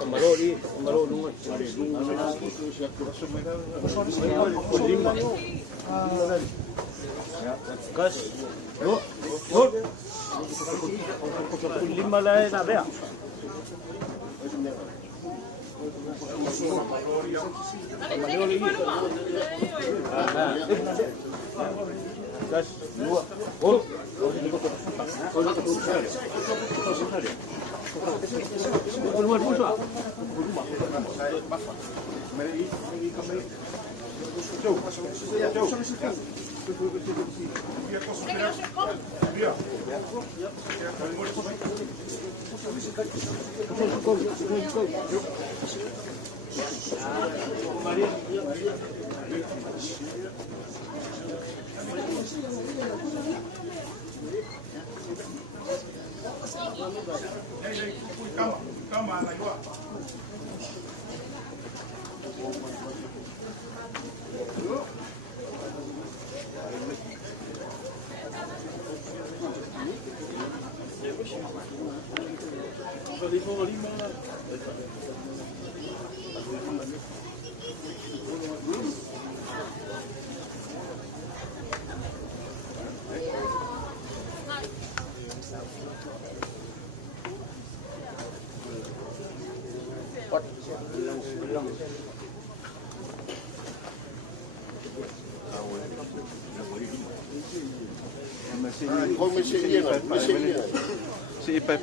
Kembali lungan. Gas. Look. Lima lah nak dia. Gas. Dua. Oh. Si ipai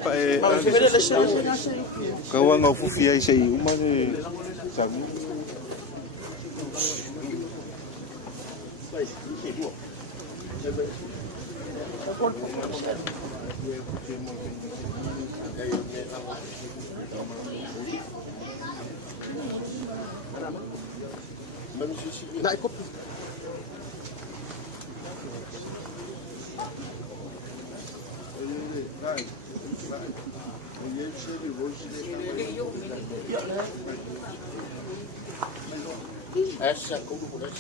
kawan ngau fufi ai sei uma ni sagu Naik kopi. Essa cũng được đấy,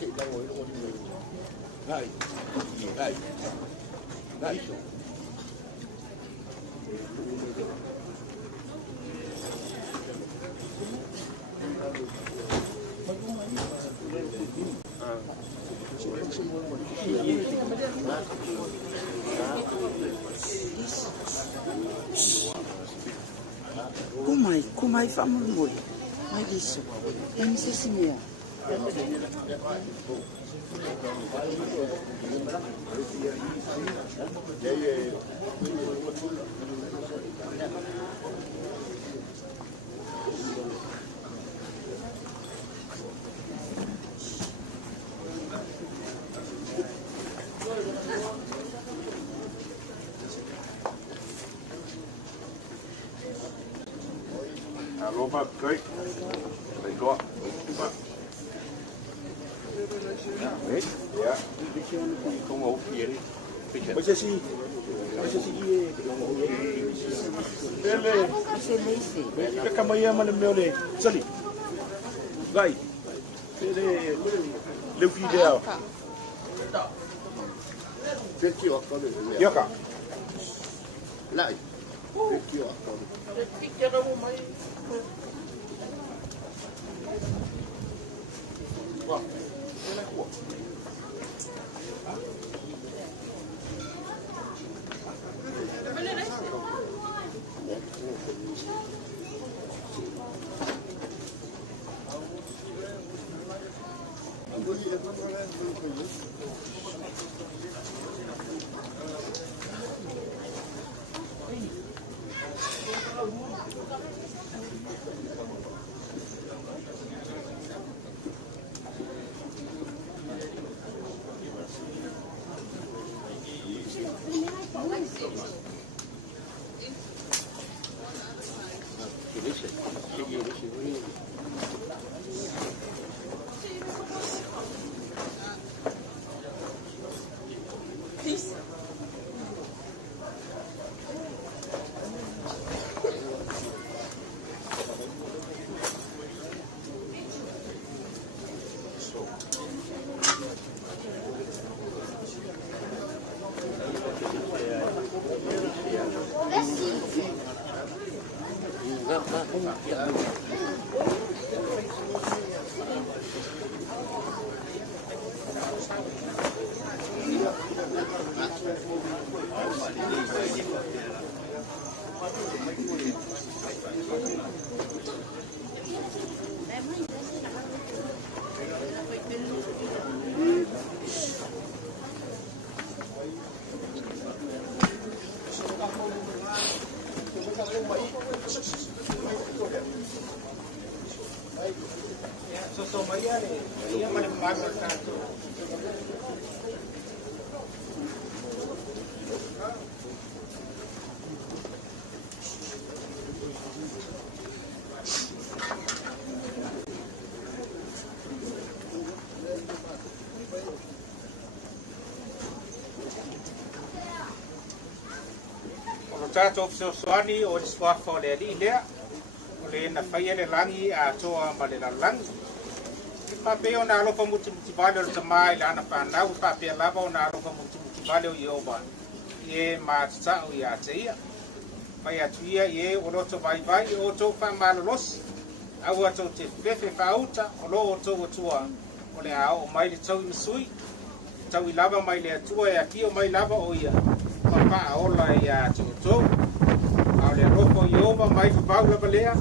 sẽ đang ngồi trong một người. Đây, đây, đây. Kumai famul mul. Mai disso. Tem se simia. Alo Pháp, cây. Đây có. Đấy. Dạ. Không ngủ gì đi. Bây giờ gì? Bây giờ gì? Ele. Cái camera mà mình này. Sali. Gai. Ele. Lưu video. Trên kia có được. Dạ cả. Lại. Trên kia có được. Tato soani o swafa le ali le o le na faia le langi a toa ma le langi pa pe ona lo pa muti vale o tamai la na pa na pa pe lava ona lo pa muti vale o yoba e ma tsa o ya teia pa ya tuia e o lo to vai vai o to pa malolos a o to te fefe fauta o lo o to tua o le a o mai le tau sui tau lava mai le tua e aki o mai lava o ia pa ola ya to a le rofo yoba mai fa la balea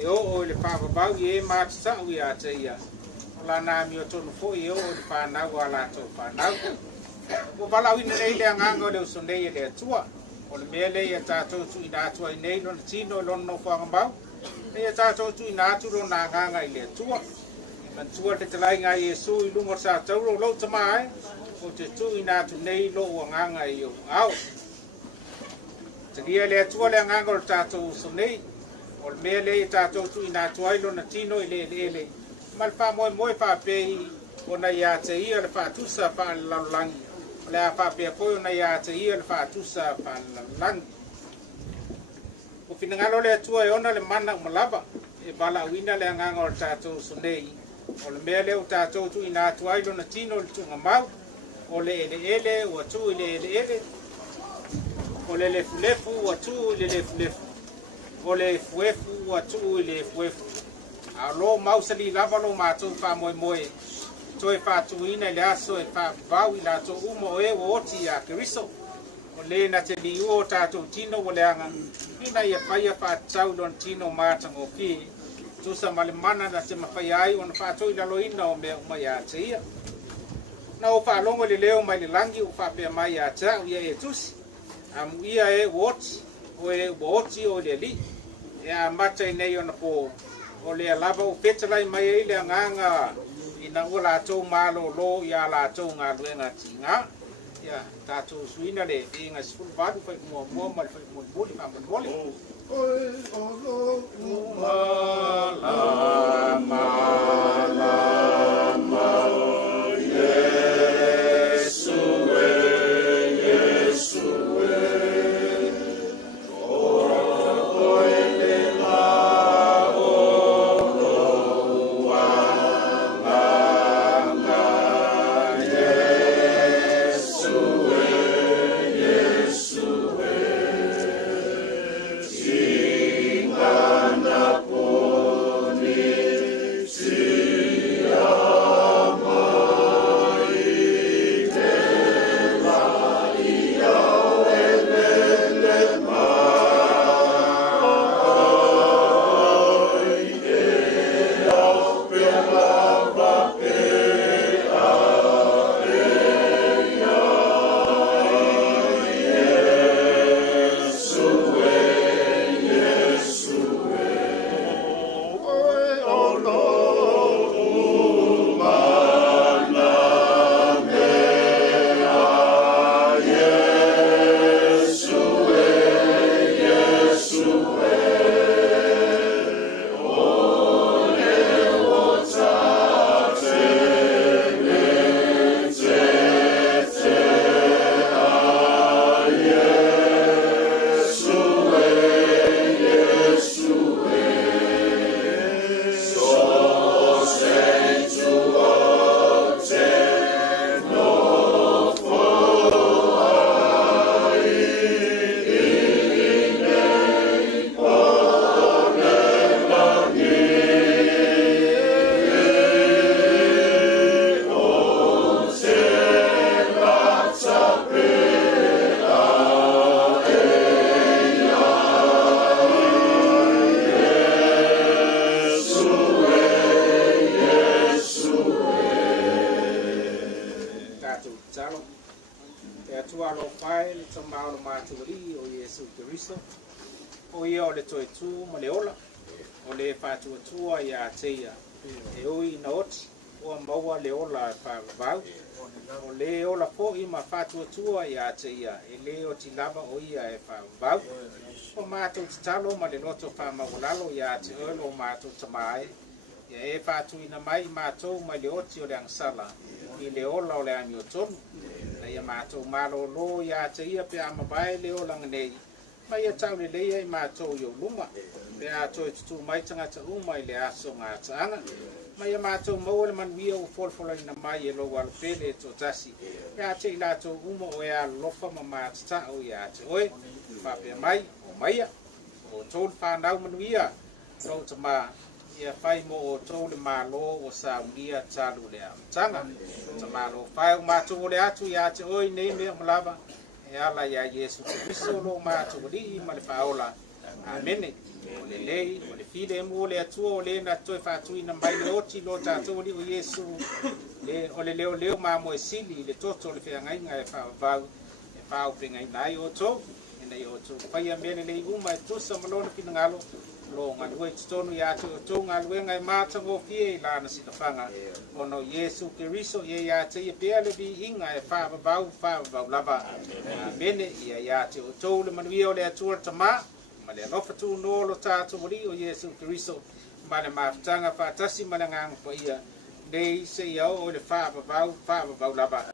e o le pa ba ye ma tsa o ya teia la na mi o tonu fo e o le pa na wa la to pa na o bala wi nei le nganga le so nei le tua o le mele ya ta to tu ina tua nei no tino lo no fa ngamba e ta to tu ina tu lo na nganga le tua man tua te lai nga yesu i lungo sa tau lo tamai o te tu ina tu nei lo nganga i o au te dia le tua le nganga o ta to so nei o le mele ta to tu ina tua i lo na tino i le mal fa mo fa pe ona ya te ia le fa tu sa fa la lang le fa pe ko ona ya te ia le fa tu sa fa la lang o finangalo le tua e ona le mana malaba e bala wina le nganga o tato sunei o le mele o tato tu ina tua i lo na tino le tunga mau o le ele o tu le ele o le lefu o tu le lefu o le fuefu o tu le fuefu a lo mausali lava lo matou fa moe toe fa tuina le aso e fa vau ila to umo e o oti a Keriso o le na te li o tatou tino o le anga ina ia faia fa tau lon tino matango ki tu sa male mana na te mafai ai ona fa to ila lo ina o me mai a te ia na o fa longo le leo mai le langi o fa pe mai a te ia e tusi am ia e oti o le li e a mata nei ona po o le lava o petalai mai le nganga ina o la tau malo lo ya la tau nga luenga tinga ya tatu suina le inga sul vadu fa mo mal fa mo boli fa mo boli o lo ma Sia tamao maturi o Yesu Kiristo o ia o le toi tu ma le ola o le fatu tua ia teia e ui na oti o maua le ola fa vau o le ola po i ma fatu tua ia teia e le o ti lava o ia e fa vau o mātou talo ma le loto fa maulalo ia te olo mātou tamae ia e fatu ina mai mātou ma le oti o le angsala i le ola o le ami o tonu na ia mātou malo lo ia teia pe amabae le ola nganei ma ia tau le leia i mātou i o luma pe a toi tutu mai tangata uma i le aso ngā taanga ma ia mātou maua le manuia o folfola ina mai e lo wala pele e tō tasi ia te i lātou uma o ea lofa ma mātata o ia te oe whapea mai o maia o tōle whanau manuia tau ta mā ia whai mo o tōle mālo o saungia talu le amtanga ta mālo whai o mātou o le atu ia te oe nei mea malava e ala ia Yesu Kiristo lo mātou li ma le whaola amene o le lei o le fide mo le atua o le na toi whatui na mai le oti lo tātou li o Yesu o le leo leo mā mo e sili le toto le whiangainga e whaavau e whao pengai nai o tō e nei o tō whaia mene le uma e tusa malona pina ngalo lo ngā lua i tutonu i atu o tō ngā luenga e mātango fie i lana sinawhanga o no Yesu Kiristo i a te i pēle vi inga e whaavau lava mene i a te o tō le manuia o le atua tamā ma le alofa tu no lo tātou ri o Yesu Kiristo ma le mafutanga whaatasi ma le ngang pa ia nei se ia o le whaavau lava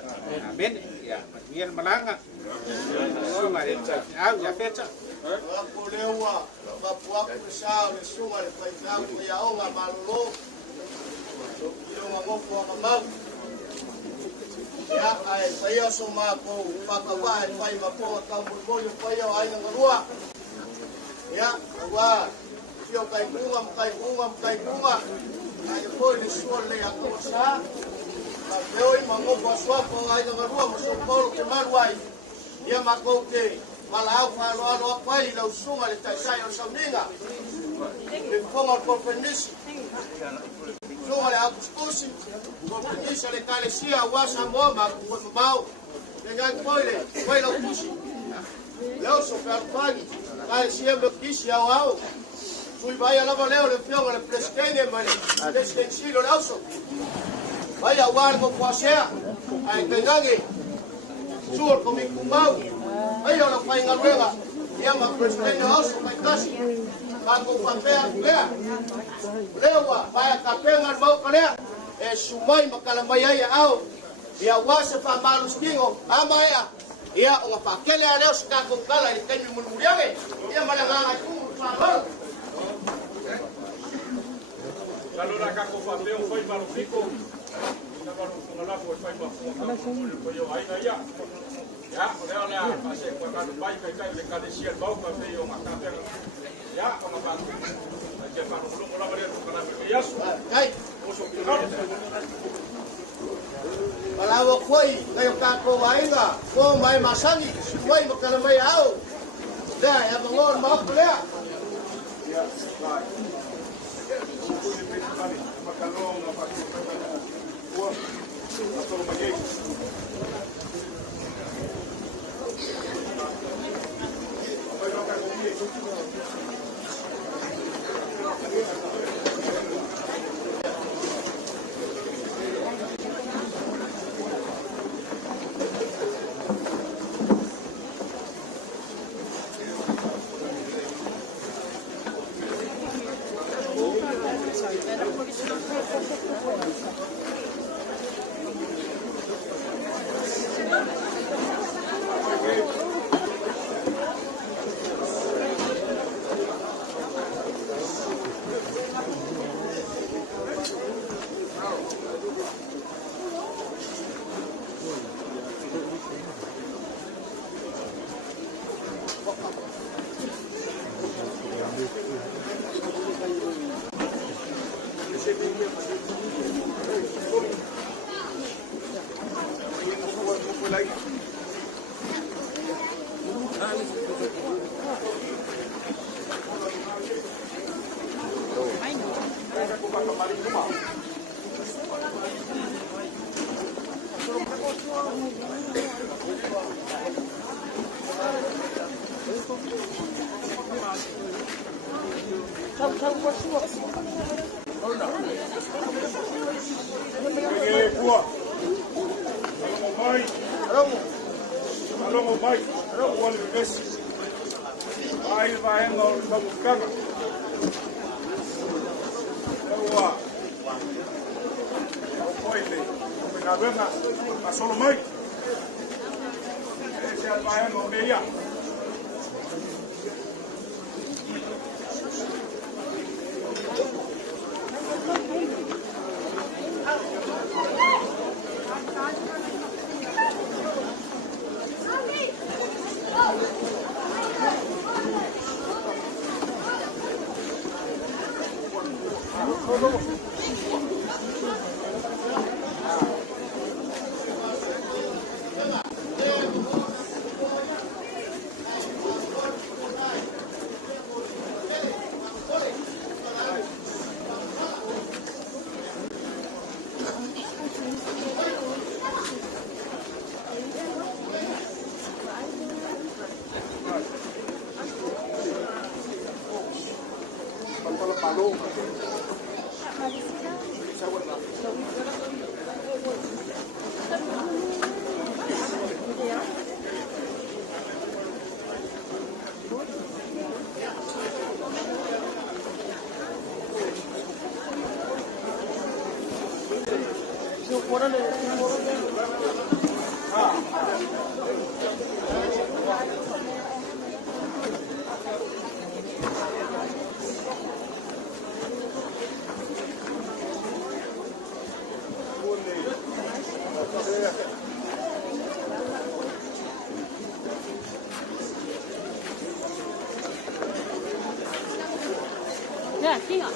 amen ia manuia le malanga sunga le au ia peta Ko lewa ma puaku sa le sunga le paitau ia o nga malolo ia nga ngofo nga mau ya ai paia so ma ko whakawa e pai ma po ka mulmoyo paia ai nga rua ya wa yo kai kunga ai ko le suole a ko sa ma poi ma ngofo so ko ai nga rua mo so polo ke maluai ia ma ko ke malau falo pai lo sunga le taisai o sauninga le fonga por pendisi sunga le akuskusi por pendisi le kalesia wasa moma ko mau le ngai poi lo kusi leo so perpani kalesia me kisi au fui vai ala valeo le fionga le preskene mane deskensilo lauso vai a guardo quasea ai tengangi sur con mi kumau ai ora fai ngaluega ia ma presidente oso mai kasi ka ko papea lea lewa vai a kapenga mau kalea e sumai makala mai ai au ia wase fa malus kingo amaia ia o fa kele ale os ka ko kala i kemi muluriage ia malanga ku fa Kalora ka ko papeo foi malufiko na malufo la foi foi yo ai na ia ya, oleh oleh pasal kalau baik kai le kada sia bau ka pe o makape ya o makape aja pa no lo bare ko kana pe ya su kai o so ki no Malawa koi kayo ka ko wainga ko mai masangi koi makala mai au da ya bangon ma ko le ya vai ko ni pe pani makalo na pa ko ko to mai Kuah. Alongo mai. Wale besi. Ai vai ngau babukana. Ewa. Oile. Na vena. Asolo mai. Ese vai ngau meia. Yeah, hang on.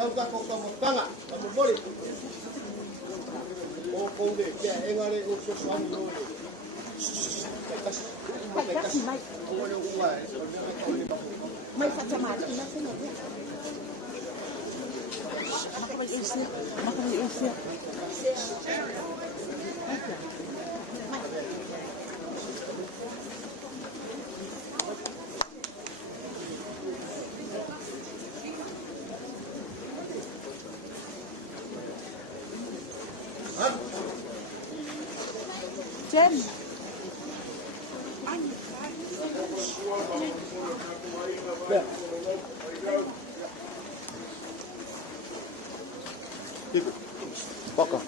Tangka ko kamutanga, kamuboli. O konde, kaya engare uso swami yole. May kacamata na sa inyo. Makapag-isip. Makapag-isip. Jen. Poka.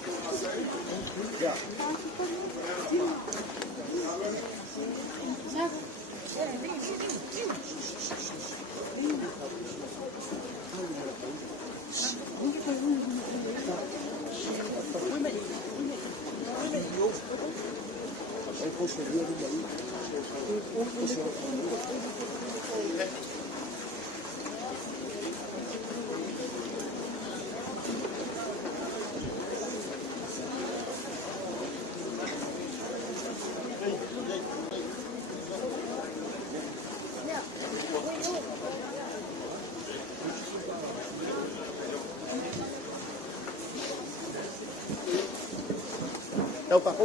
Đâu pa ko?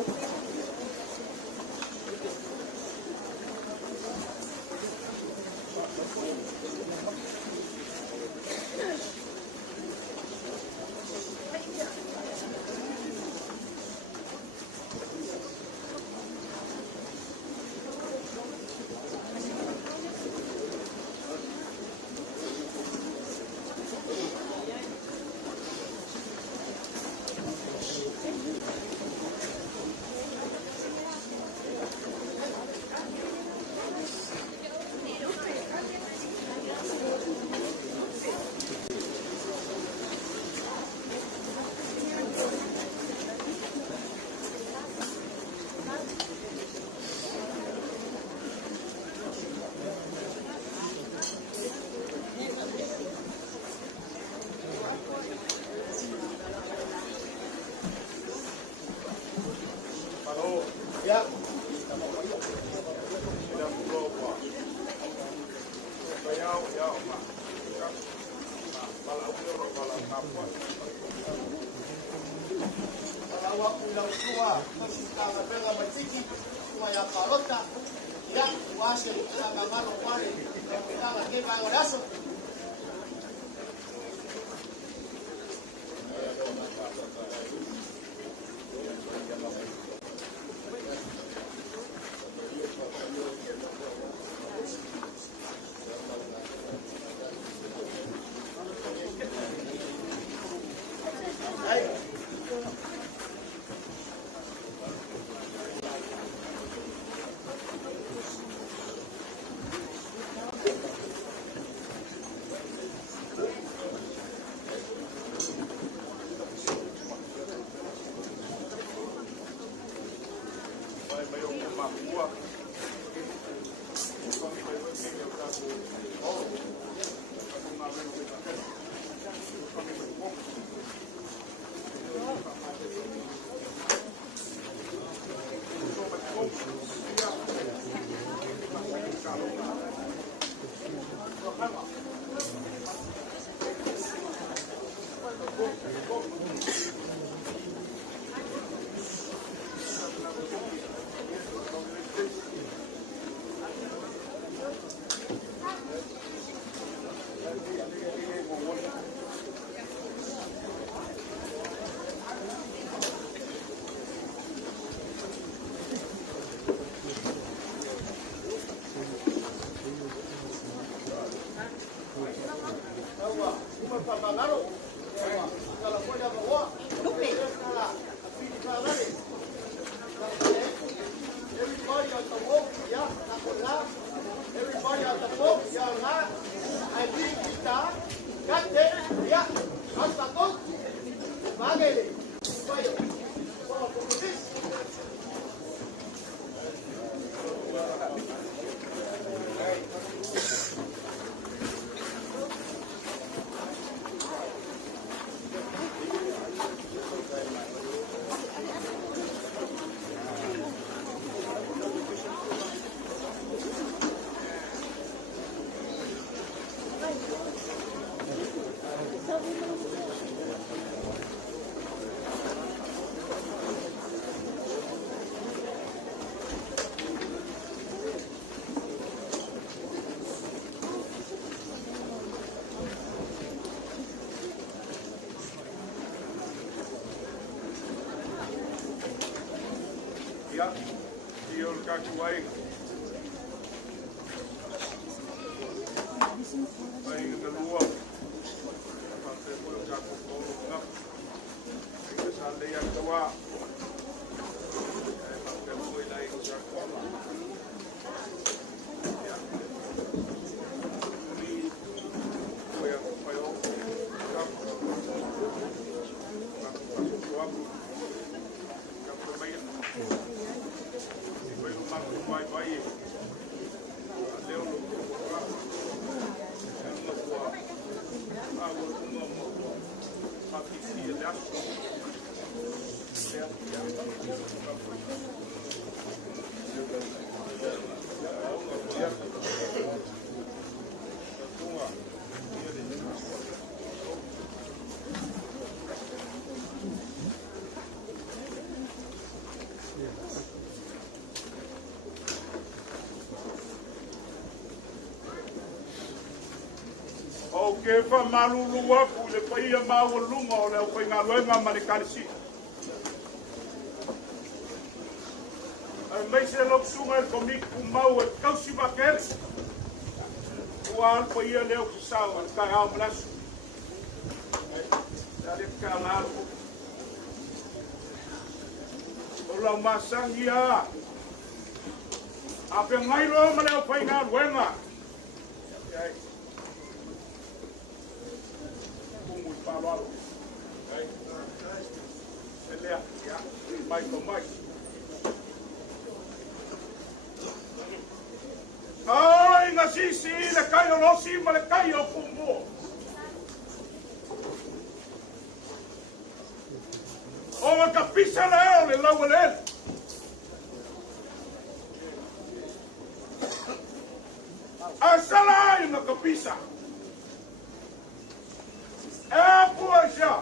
Ya. Kalawak ulang tua, masitanga pera matiki, kumaya karota, ya, wase, sangamano pare, kutanga keba ngodaso. Io il cacuai. Vai in lua. Fate quello che ha fatto. Che sa lei a tua. Per poi lei cosa fa. Ke fa malulu aku le paia mawalunga o le au ngā luenga marikarisi. Ai mai se loksunga e komiku mau e kausi makere. Ua al paia leo kisau al kai au manasu. Dale ka lalu. O lau masangi a. Ape ngai lo ma leo pai ngā luenga. Ai, nga sisi le kai o losi ma le kai o kumbo. O ma kapisa leo le lau le. Asala ai nga kapisa. Puxa!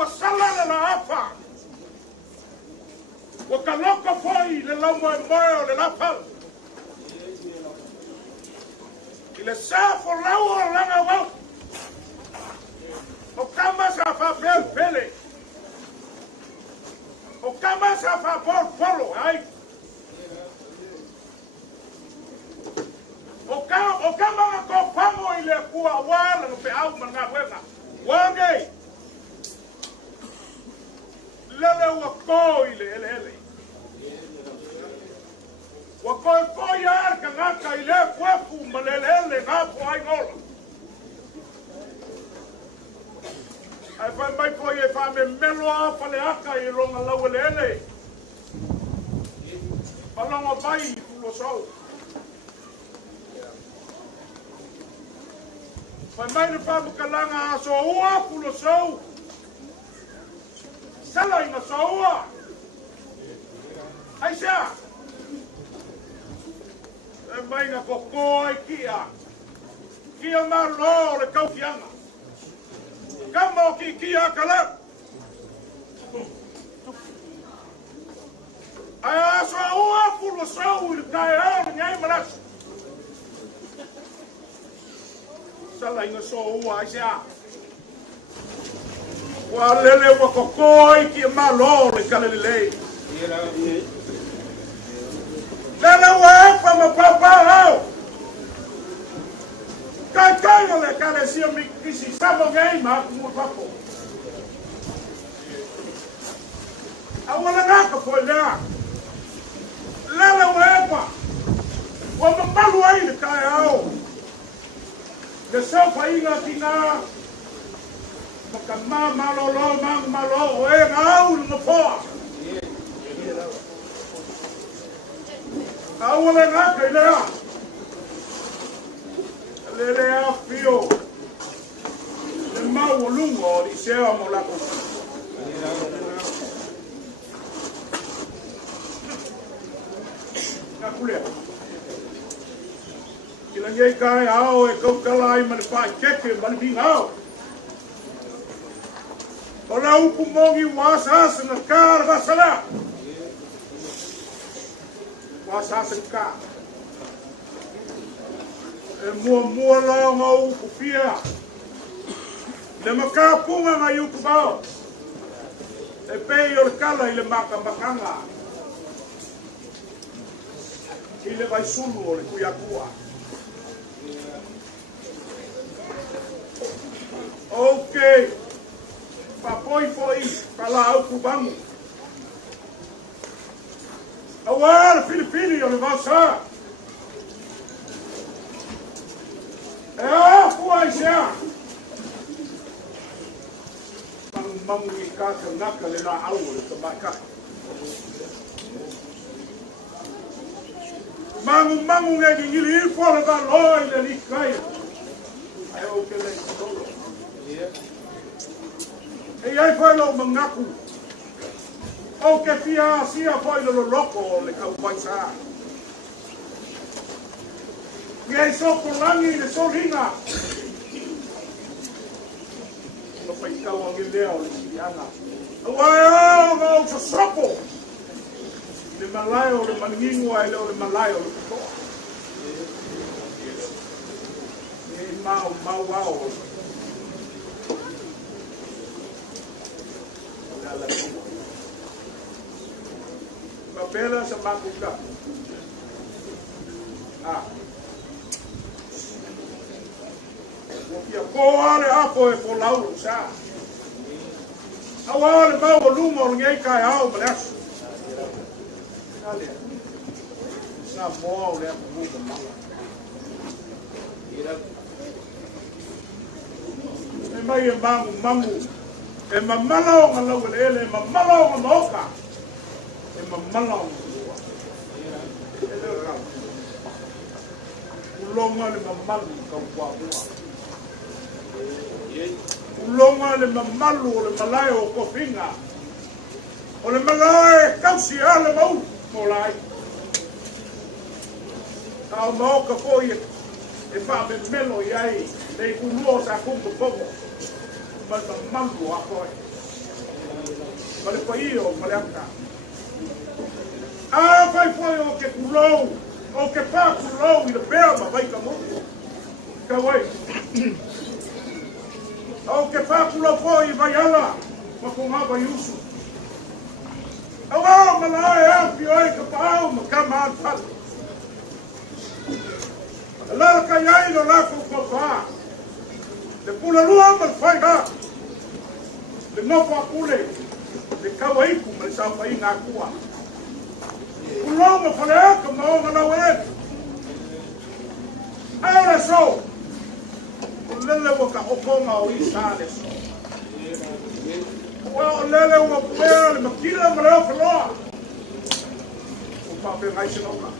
O sala na apa. O kaloka foi le lomo e moe le lapa. Ile sa for lau o langa wau. O kama sa fa pele. O kama sa fa polo. Ai. O kama ko pamo ile kua wala no pe au manga wena. Wange. Lele wa ko ile ele. Wa ko ya ka ngaka ile kwa ku malele na po ai ngola. Ai fa mai ko ye fa me melo fa le aka I ronga la wele. Palonga bai lo so. Mai le whamukalanga a so ua pulo sou. Sala inga so ua. Ai sea. E mai nga koko ai kia. Kia maro le kaukianga. Kamo ki kia kala. Ai a so ua pulo sou i kai au ngai malasu. Sala inga so ua isa. Wa lele wa kokoi ki malo le kalele. Lele wa pa ma papa au. Kai le kale si mi kisi sabo ngai ma mu papo. Awala nga ka po na. Lele wa pa. Wa ma malu ai le kai au. Le sofa inga tinga makama malolo mang malo e ngau no poa awole nga kailea lele a fio le mau lungo di sea mo la ko na kulea kila ngai kai ao e kau kalai man pa keke man bingao ola upu mongi wasa na kar vasala wasa ka e mua la ngau upu pia Le makapunga ngai uku bao. E pei o le kala i le makamanga. I le vai sulu o le kuiakua. Okay. Papoi foi pala au kubangu. Awal Filipini o le vasa. Fuai sea. Mangu i kaka naka le na au le tamaka. Mangu nge ki ngili i fora ka loi le li kai. Ai o ke le solo. E ai foi lo mangaku. O ke fia sia foi lo loko le kau paisa. Ngai soko langi le solinga. No pai kau angi leo le silianga. Awai o sa sopo. Le malai o le maningu ai leo le malai o le kutoa. E mau wao. Papela sa makuka. Ia koare apo e po lauro sa. Awale mau o lumo o ngei kai au malesu. Sa mo o le apu muka mala. E mai e mangu. E mamala o ngalau ele, e mamala o nganoka. E mamala o nganoka. E leo kau. Ulonga le mamalu kau kuamua. Ulonga le mamalu o le malai o kofinga. O le malai kausi ale mau mo lai. Tau maoka foi e wha me melo i ai. Nei kulua sa kumpa pogo. Mas mamalu a koe. Ma le pai o maleaka. Vai foi o ke kulou. O ke pā kulou i le pēr ma vai ka mutu. Ka wai. O ke whakula po i vai ala, ma kongaba yusu. Awa malai api oi ka pao ma ka maan pala. Alara ka iai no lako ko paa. Le pula lua ma whai ha. Le ngopo a kule. Le kawa iku ma le sa whai ngā kua. Kulou ma whale aka ma o ngana wene. Aere so. Lele wa ka oponga o isale so. Wa lele wa pera le makila ma leo faloa. O pape ngai se noka.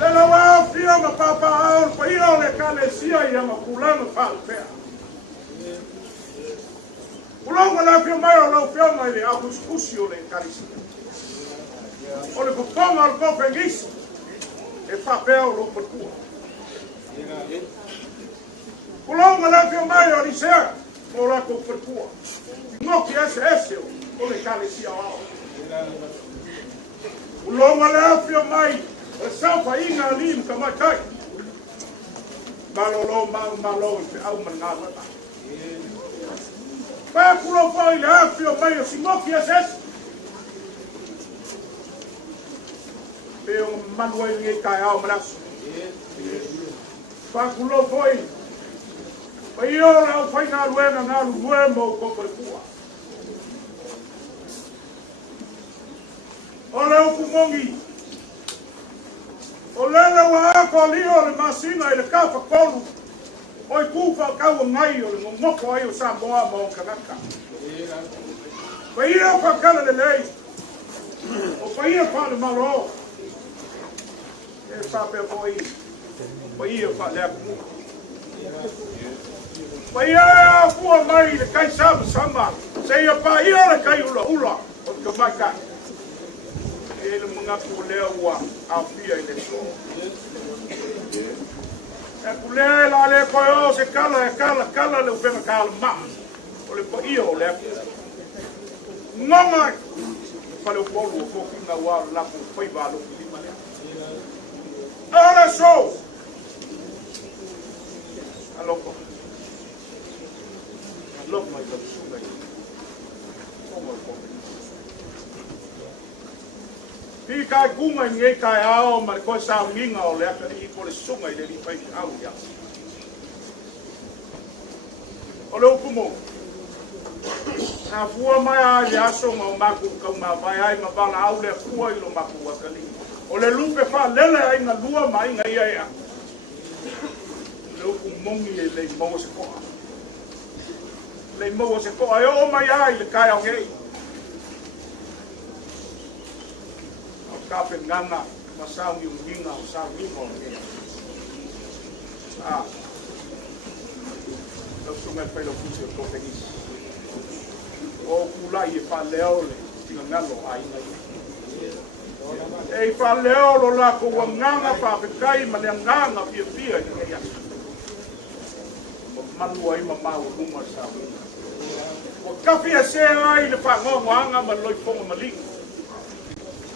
Lele wa fia ma papa ao pa ia le kale sia ia ma kulano pa pea. Kulonga la fia mai o lau fia mai le akus kusi o le karisi. O le poponga o le pope ngisi. E papel lo percua. Kulonga la fio mai o risea, o la ko percua. No que esse o le kale sia ao. Kulonga la fio mai, o sa fa inga lim ka mai kai. Malo pe au mangala. Pa kulo fa la fio mai o singo que esse. Pe o manuel ngai kai au malas. Pa kulo foi. Pa io la fai na luena na luemo ko percua. O le kumongi. O le wa ko lio le masina ile ka fa kolu. Oi kufa ka o ngai o le ngoko ai o sa moa mo kanaka. Pa io fa kala le lei. O pa io fa le malo. E papel foi. Foi ia falar com. Foi ia for mai le kai sama. Sei pa ia le kai ula. O que vai cá. Ele mga kulea a fia ile so. E kulea la le koyo se kala le upema kala ma. O le pa ia o le. Ngoma. Fale o polo o fokinga wa la ko foi valo. Olha só! Aloko. Aloko mai ka sunga. Songo ko. Pi kai kunga nge kai ao ma ko sa minga o le ka ni ko le sunga le ni pai au ya. O le kumo. Na fua mai a ya so ma maku ka ma vai ai ma bala au le fua i lo maku wa kali. O le lupe fa lele ai na lua mai nga ia ia. Le ku mongi le mo se ko. Le mo se ko ai o mai ai le kai au nge. O ka pe ngana ma sa mi nginga o sa mi mo nge. Ah. Lo sunga pe lo fusi ko pe ni. O kula i fa leo le tinga ngalo ai ngai. E fa leo lo la ko nganga fa pe kai ma le nganga pia pia ni ya. Malu ai ma mau uma sa. O kafi se ai le fa nganga ma loi fonga ma ling.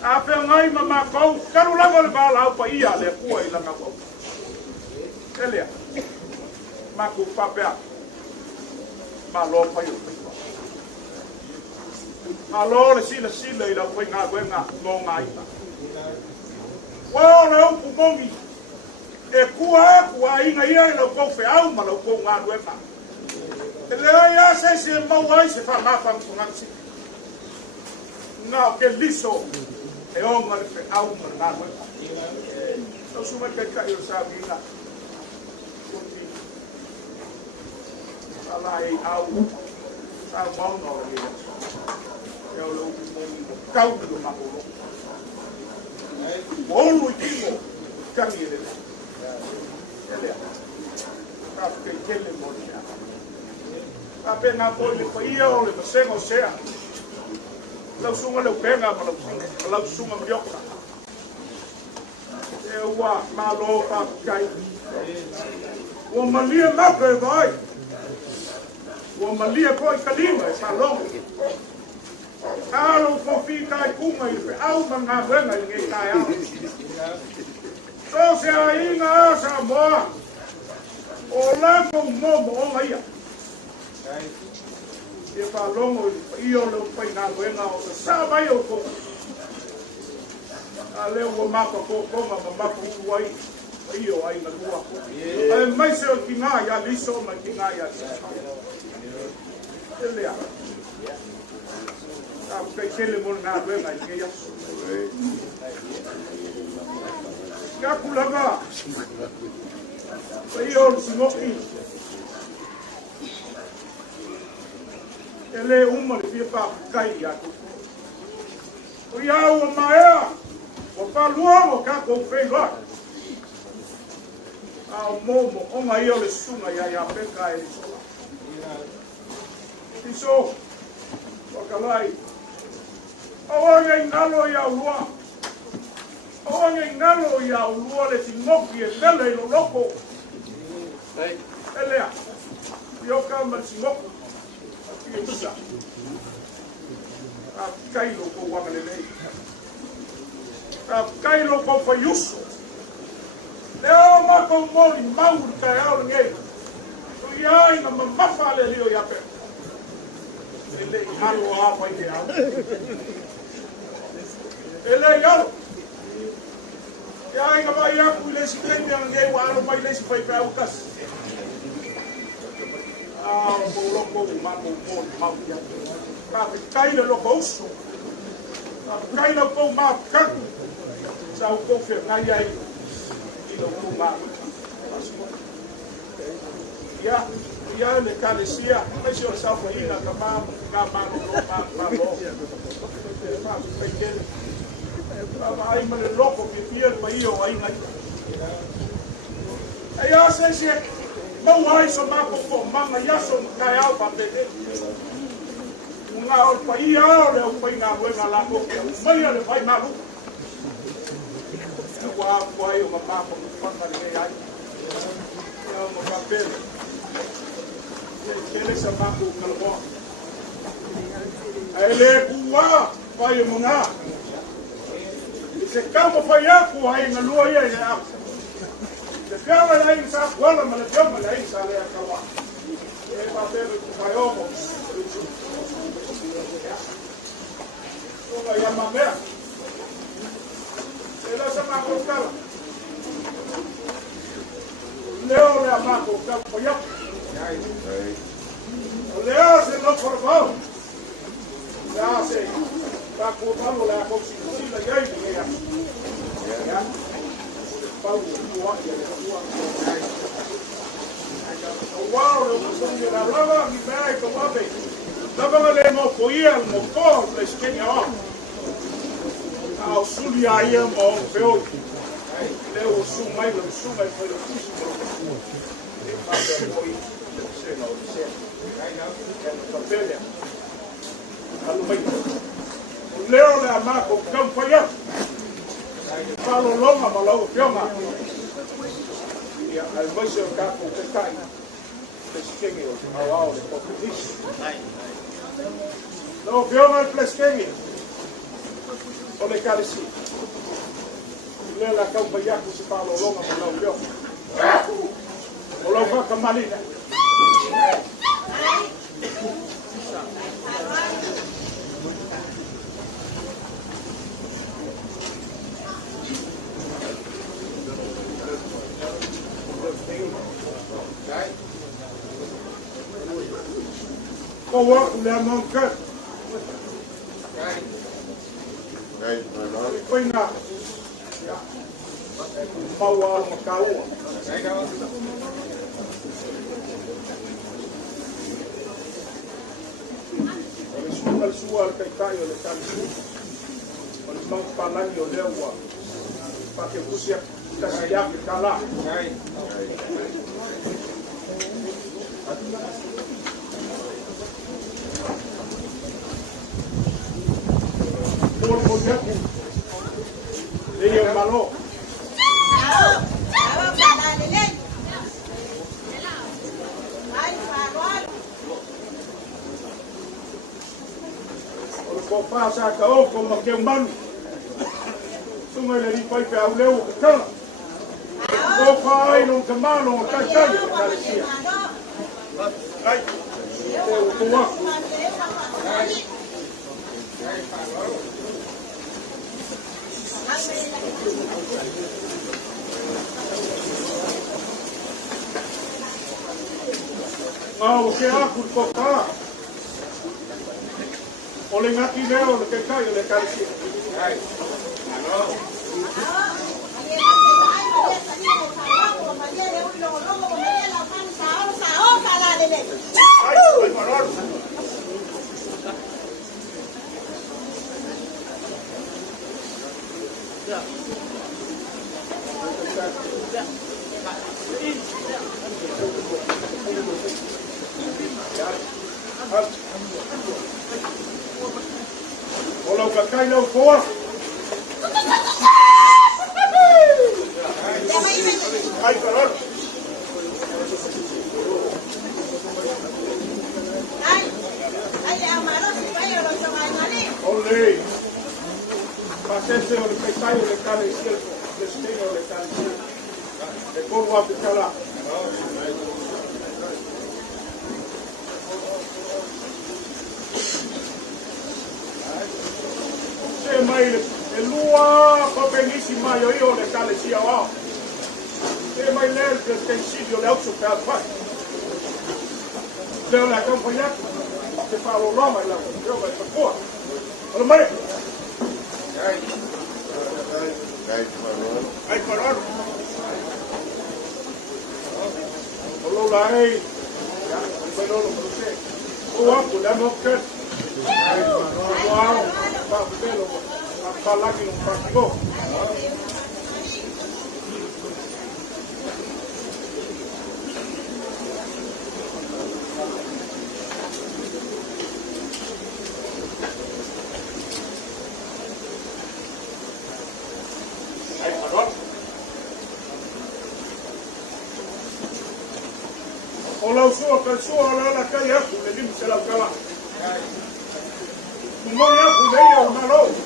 A pe ngai ma ma ko karu la le bala pa ia le ku ai la ngako. Elia. Ma ku fa pe. Ma lo pa yo. Alo le sila i la koe ngā ngō ngā ita. Wao le upu mongi. E kua inga ia i lau kou whiau ma lau kou ngā ruenga. E lea ia se mau ai se wha mawhang ko ngāksi. Ngā o ke liso e o ngā le whiau ma ngā ruenga. Tau suma kai kai o sa winga. Ala e au. Sa mauna o le ia. Eu não caldo do magolo. Bolo tipo caminho. Ele tá porque ele morreu. Tá pena bolo foi eu le você você. Lá sunga le pena mas lá sunga mioca. Eu a malo pa kai. O malia maka vai. O malia foi kalima salão. Alo kofi kai kunga i au manga wenga i ngai kai au. So se a inga sa moa. O la ko momo o ngai. E fa longo i o lo pai nga wenga o sa bai o ko. A le o mapa ko konga ma mapa uai. I o ai na lua. Ai mai se o kinga ya liso ma kinga ya. Ele Kai kele mo na ruenga i ngai aso. Ka kulanga. Pai o simoki. Ele uma le pa kai ya. O ia o maea. O pa luongo ka ko feiga. A momo o mai o le sunga ya peka e so. Iso. Wakalai. Awange ngalo ya ulua. Awange ngalo ya ulua le timoki e lele ilo loko. Elea. Yoka ma timoki. Atuisa. Kailo ko wangalele. Kailo ko fayuso. Leo ma ko mori mauri kai au ngei. Tu ia ina mafa le lio ya pe. Ele halo a pai ke au. Ele yalo. Ya ina vai a ku le si tende ngei wa alo mai le si pai ka ukas. Ah, mo loko ma ya. Ka kai le loko uso. Ka kai le ko ma ka. Sa u ko fe ngai ai. Ilo ko ma. Ya le kalesia, mas eu só fui na cama, ai mas louco que fia pai eu aí aí eu sei se não vai só mais com mama já só cai ao papel uma hora pai eu pai na rua lá com mãe ele vai maluco o pai o mamá com quando ele aí no papel ele se vai com calmo ele kuwa pai mona se kama fa yaku hai na lua ia ia Le piama la in sa wala ma le piama la in sa le kawa. E pa pe ku fa omo. Ona ya mamea. Se la sama ko kala. Leo le amako kala po ya. Leo se no por favor. Ya se. Pa ko palo la ko si la ya ni ya. Ya. Paulo tua ya tua. Wow, lo la brava mi vai to vabbè. Dava le mo poi al mo por le skenia. Au suli ai mo feo. Leo su mai per lo custo. E fa poi se no se. Papelha. Leo le amaco campanha. Falo longa ma lau pioma. Ia al moise o capo que tai. Pesquengue au de populista. Lau pioma al pesquengue. O le calesi. Le la campanha que se falo longa ma lau pioma. O lau vaca malina. Kowa le manka. Foi na. Paua Macau. Al suar kai tai le kan su. On mau palangi o lewa. Pa ke pusia ta sia ke kala. Por mojaku. Ele é malo. Ko pasa ka o ko ma ke manu. Sunga le ri pai pe au leu ka. Ko pai no ka mano ka ka ka le sia. Ai. Ko wa. Au ke aku ko ka. Ole ngati leo le kai le kalisi. Ai. Olha o cacai não for. Ai, caralho. Ai, amaro se vai eu não chamar ali. Olê. Passei o cacai o cacai esquerdo, destino o cacai. É como a picala. Mai e lua pa benissima io le cale sia wa e mai nel che consiglio le auto per fare per la compagnia che fa lo Roma la io per qua allora ai parole allora ai ya quello lo procede o anche la mocca wow pa bello palagi non pratico. O la usua per sua la kai aku le lim se la kala. Mo ya ku de yo malo.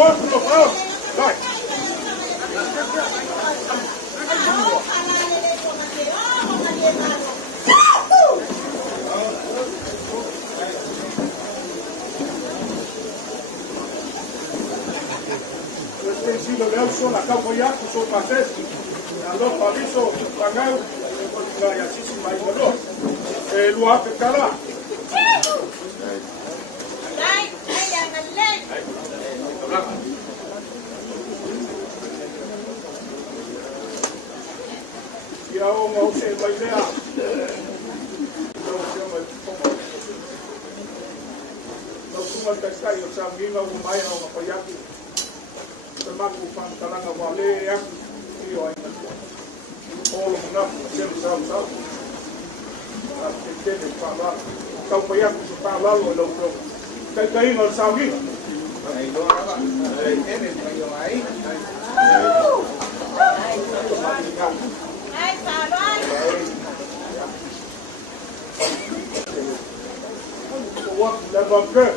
up, no problem. Right. Si lo leo solo acá voy a so pases ando paviso pagao la ya sisi mai dolor lo hace cara ya o mo se vai idea no suma está yo sabia o mai no payaki termaku pantalanga wale aku iyo ay all of enough sem sam tene para kau paya ku para lo kai no sabi ai do ara tene yo ai ai what the bunker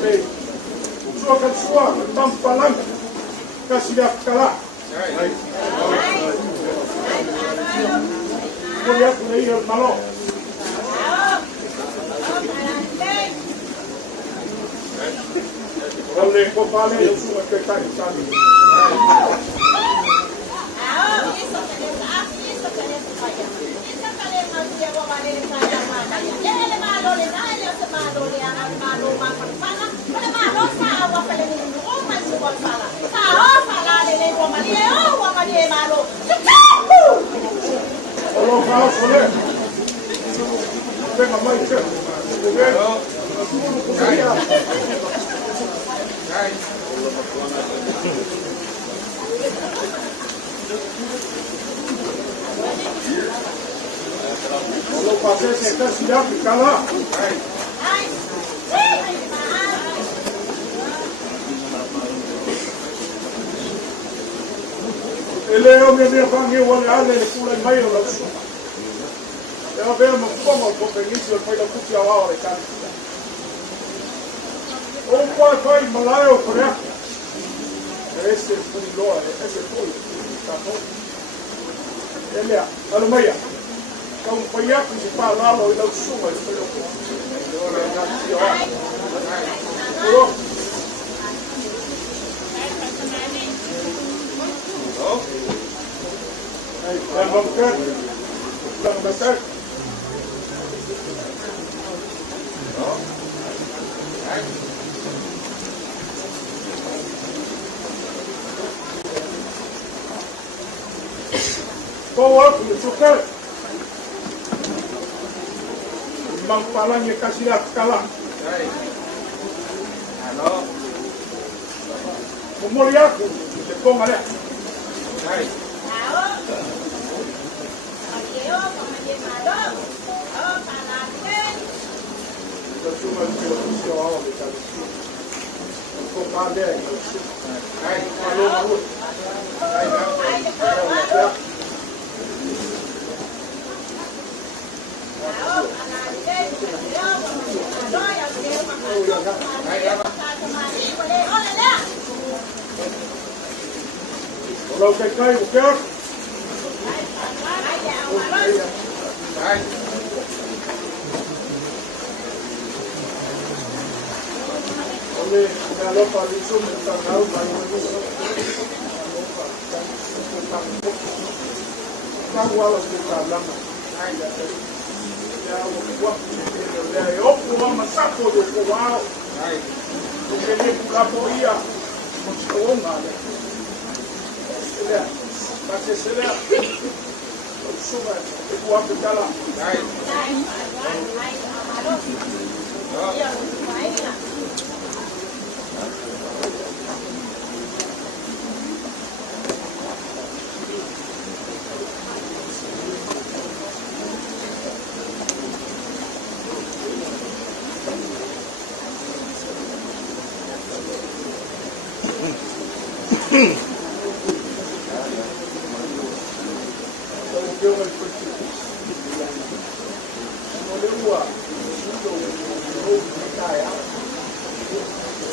oleh usahakan suara tampalan kasih dah kalah. Boleh aku lihat malu. Oleh kau paling yang semua kita cari. Kalau kau soleh, jangan main cek. Kalau pasal saya siap kalah. Ele é o meu banho, o olhar ele pula em meio da sua. Eu vejo uma forma de compreensão foi da cutia a hora de cada. O pai vai malaio correto. Esse foi o lore, esse foi tá bom. Ele é a meia. Como foi a principal lá o da sua, ele foi o vamos ver. Vamos ver. Bawa punya cukai. Bang palanya kasih dah kalah. Halo. Memuliaku, tekong ada. Hai. Cuma discussão aula de cada compadre aí falou Kalau kai bukan kalau Pak Yusuf minta tahu banyak kamu harus kita lama. Ya, waktu ya, aku masaku tu kuau. Mungkin pula poia, mesti ada. Ya, masih sudah. Semua itu waktu dalam. Deu uma coisa. Olha o ar.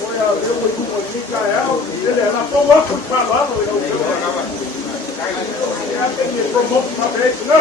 Olha, deu uma Micael. Ele era tão louco de falar, não é? Tem que promover uma vez, não?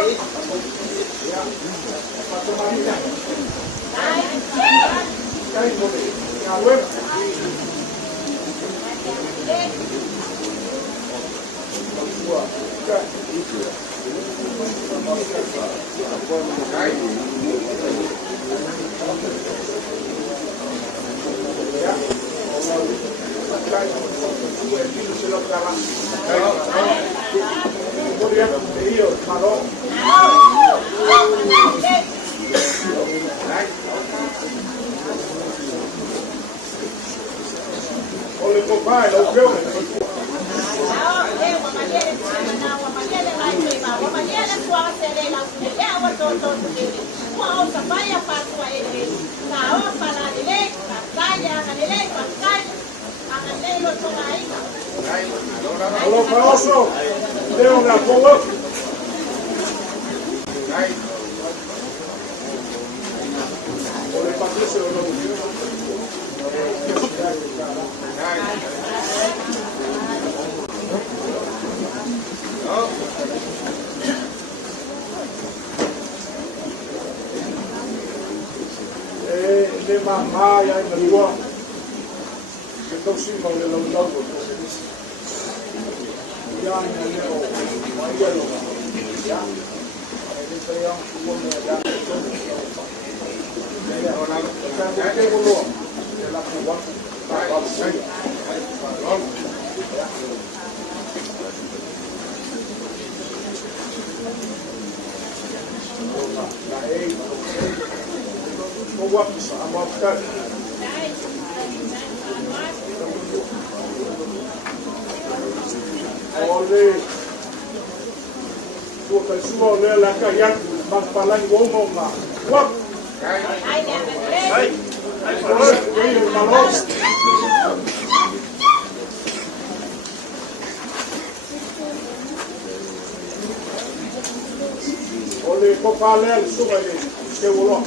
Olha o papai, não viu? Alô, Paulo, deu na boa. Olha, Patrícia, eu não vi. Le mamá ya en el lugar. Entonces, no le lo loco. Ya en el leo, ya lo va. Ya. Ese ya un poco ya. Oleh, tu kasih oleh laka yang bangpalan ngomong lah. Wah. Hai. Malos. Oleh kopalel suka ni sewolok.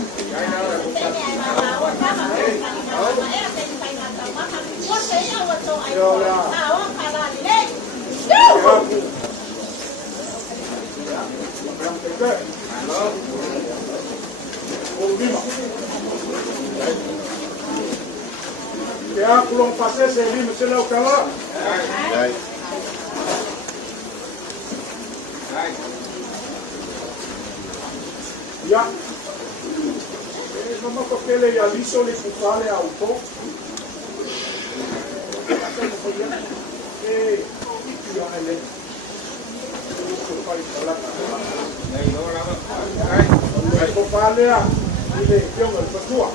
Ya, belum pasal saya ini mesti lakukan kalau. Ya, nama kokele ya liso le kupale auto. Ya ele. Kupale ya, ile yang berpetua.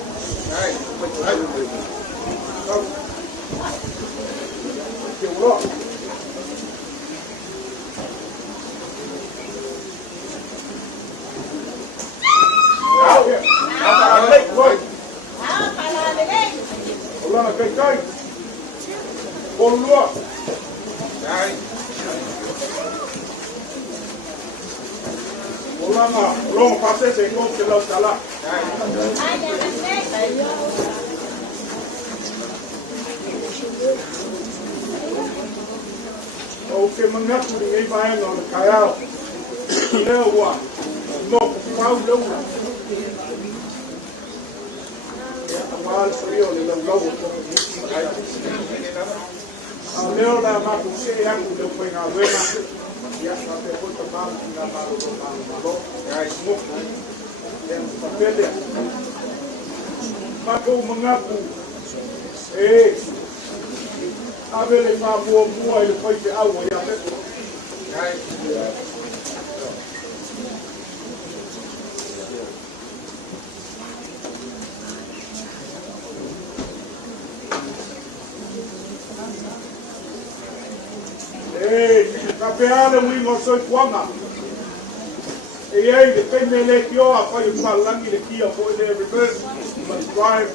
Long passer c'est comme que l'autre là. Ok, mengaku dengan bayang orang kaya, lewa, no, kau lewa. Ya, awal serius ni lewa. Leo la makusia yangu ndio kwenye wema. Ya, tapi pun teman nggak malu malu. Guys, semua yang berbeda. Aku mengaku, abele buah ile foi ke awo ya peto. Guys, kapeana wingo soi kwanga. E aí, depende le kio a foi falangi le kio foi de reverse, but drive.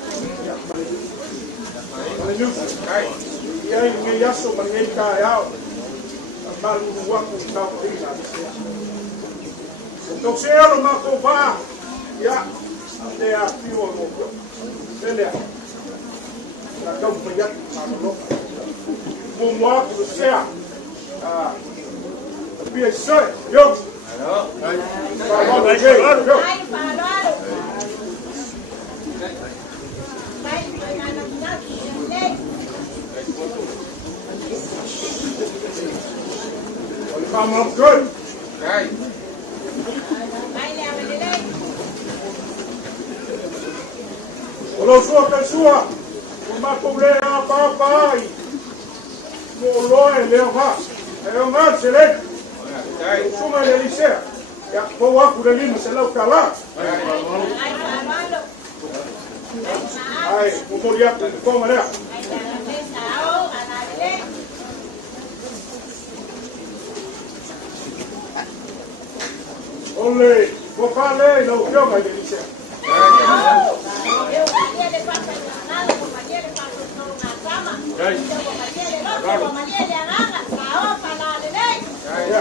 E aí, me yaso mangai ka yao. Malu waku tau ina. Tau se alo ma ko pa. Ya. Ate a piwa mo ko. Ele. Na kau pa ya ma no. Mo mo ko se a. Pia sai. Yo. Come up good. Right. Olo sua ka sua. Ma ko le a pa pai. Mo lo e le ha. E o ma se le. Ai. Suma le lise. Ya ko wa ku le lima se la kala. Ai, mo mo ya ko ma le. Ole, vou falar não, que vai delícia.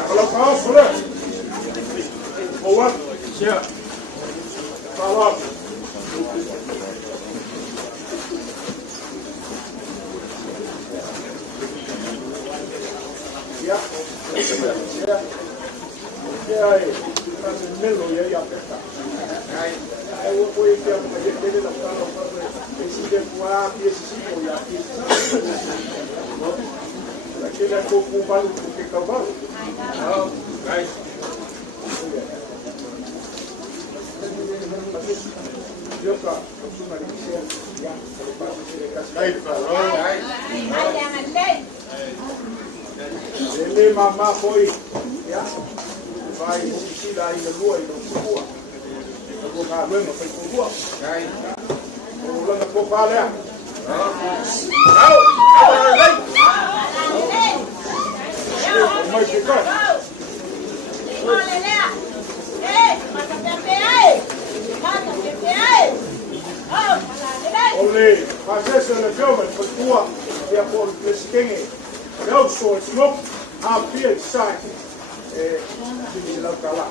Kalau kau sudah, buat siap. Kalau ya, Melo ya ya peta. Ai o foi que a mulher dele na sala para esse de qua esse tipo ya aqui. Aquele é o cavalo que cavalo. Não, guys. Eu cá, eu sou marido ya, para fazer cascai para lá. Ele mamá foi ya. Vai oficina aí na lua e não sua. Eu vou na lua, foi com lua. Aí. O lana por falar. Não, mas que cara? Olê, fazer essa filme foi tua e a por pesquinha. Eu sou esse não a pia sai. Sini laut kalah.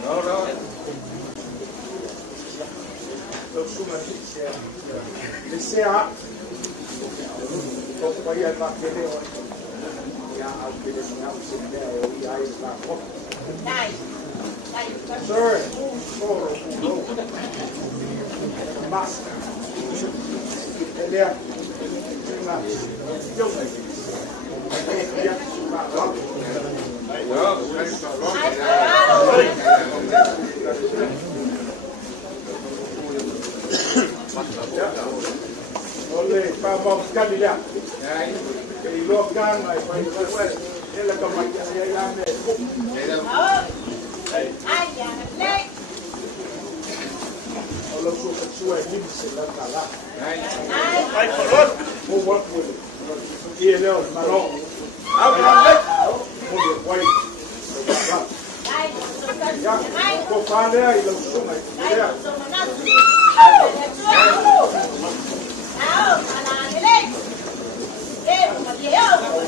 No. Laut sungai saya. Saya. Kau payah nak kene. Ya, aku kene ngam sini ya air nak. Sir. Mas. Ele. Jom lagi. Oleh pamam sekali dah. Jadi lokan, mai dia lekam macam saya yang ni. Kalau suka suai ni selang kalah. Baik perut, buat boleh. Dia leo marong. Boleh buat. Ya, kau pandai ilau sungai. Ya.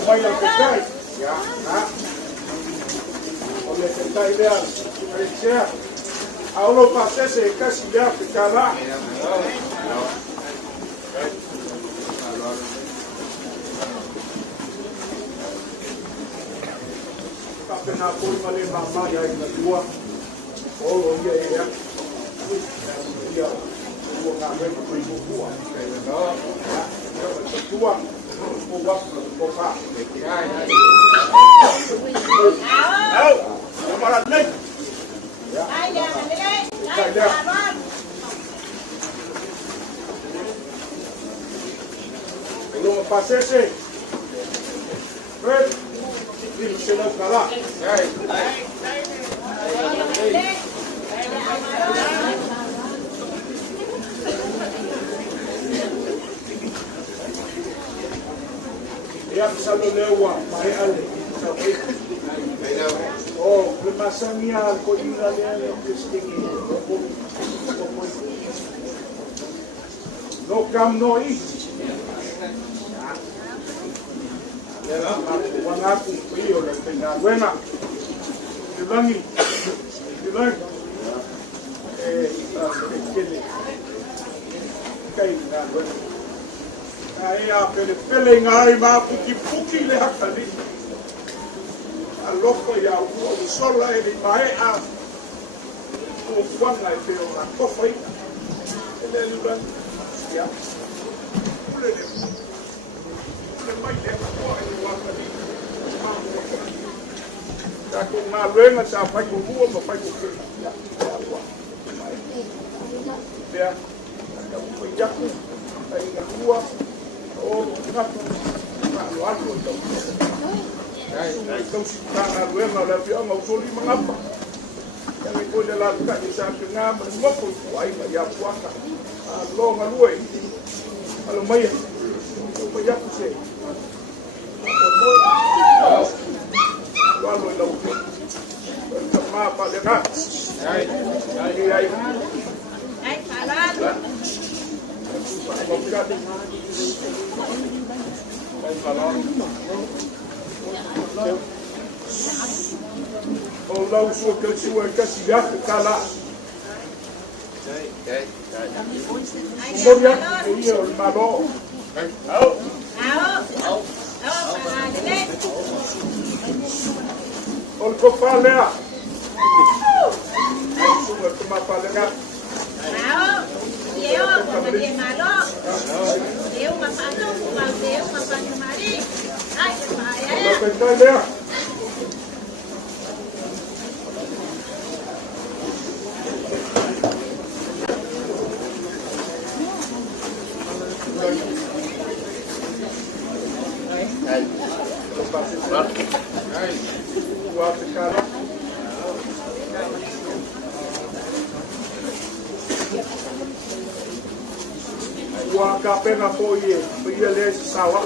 Mai lau kekai. Ya, oleh kekai dia, kerja. Allah pasti sekasih dia perkara. Kena pun malay mama ya ina dua. Oh iya. Iya. Dua ngamen beribu dua. Dua. Buat kopa. Amaran ni. Ya. Ada. Belum pasese. Red. Ini sudah kalah. Dia bisa lewat, mai ale. Oh, lemasanya kau ingat yang kesini. No cam no eat. Wangaku hiyo la pena wena. Tulangi. Tulangi. Kele. Kai na wena. Ai pele ngai ma puki le hakali. Aloko ya sola e mai a o kwanga e peo na kofai. Ele lugan. Ya. Ule mai le ko ai wakali. Ta ko na luenga sa pai ko bua ma pai ko ke. Ya. Ta ko ya ko ai na bua o na ko na lo algo to. Ai kau si ta luenga la pia ma usoli mangapa. Yang ko de la ka ni sa nga ma mo ko ai ma ya puaka. Lo nga luai. Alo mai. Ko ya ko se. Kalau lau sama pada nak, ai, kalah. Oh lau suka kasih dah kalah. Kemudian dia malo. Ol ko palea. Sunga kuma palea. Yo, como de malo. Yo, mapano, yo, mapano mari. Ay, Lo que palea. Kapena poie, poie le sawa.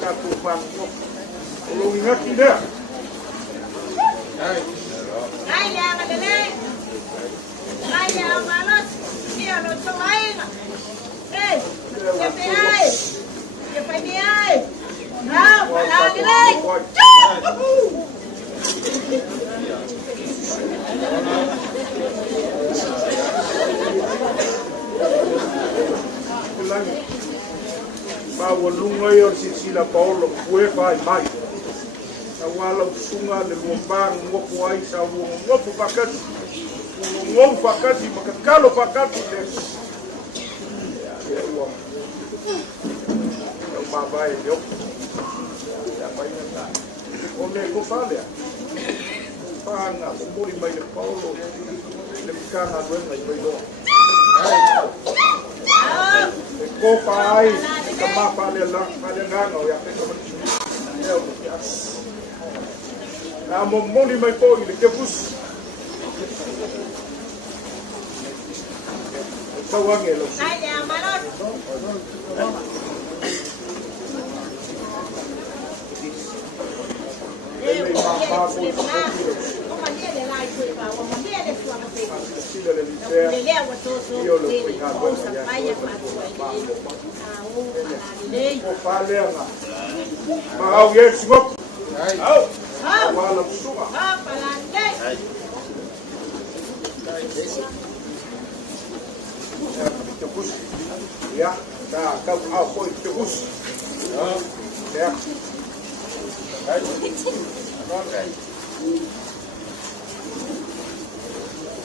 Ka tu pan. Lo ngaki dia. ay, ya, madale. Ay, ya, malos. Mira, lo tomain. Ya pe ay. Ya pe ni ay. No, para dile. Bawa lunga yo sila Paulo kue pai mai. Awala sunga de lombang ngopo ai sa ngopo pakat. Ngopo pakat makakalo pakat de. Ya uang. Yang babai yo. Ya pai nata. Ole ko fale. Panga muri mai de Paulo. Le kana do mai mai do. Ko pai kama pale ngano ya peko leo ya na momoni mai po ile ke bus tawangelo Ay, ya, malos. Ya, dah kau apa itu us? Ya.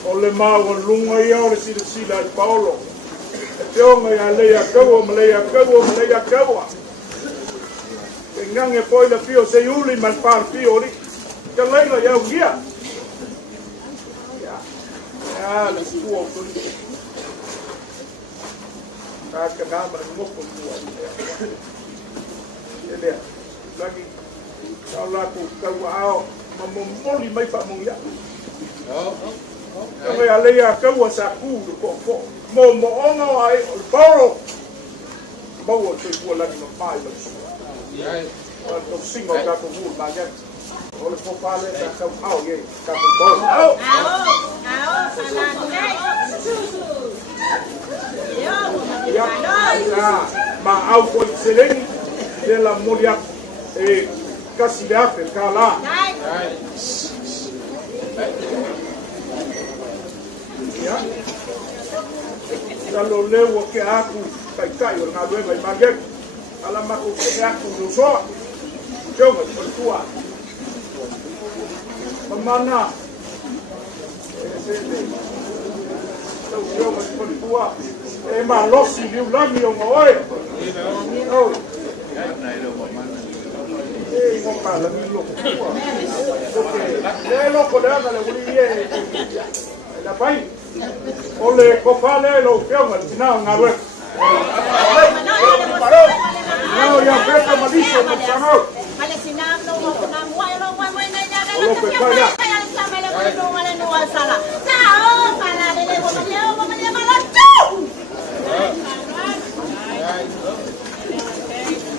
Ole mau lunga ia ole sila Paulo. Tionga ya leia kau, leia kau. Ngang e poi la pio se uli man par pio ri. Ka leila ya ugia. Ya, la suo tu. Ka nama mo ko tu. Ele. Lagi kalau aku kau au mamoli mai pa mong ya. Kau ya leia kau saku ko. Mo onga ai Paulo. Mau tu ko lagi no pai ba. Kau singo ka ko hu ba ya. Ole ko pale ka kau au ye ka ko bo. Au, salandai. Ya, ma au ko seleni de la molia e kasi le afe kala. Ya. Kalau leu ke aku kai o ngā luenga i magek. Ala mako ke aku no soa. Jonga tua. Mamana. Tau jonga tua. E ma losi liu lami o ngoe. Oh. E mo kala mi lo. Le lo ko da le uri e. La pai. Ole ko pale lo jonga tina ngawe. No, ya peta malicio no sanó. Vale, si no, no, muero, lo que vaya.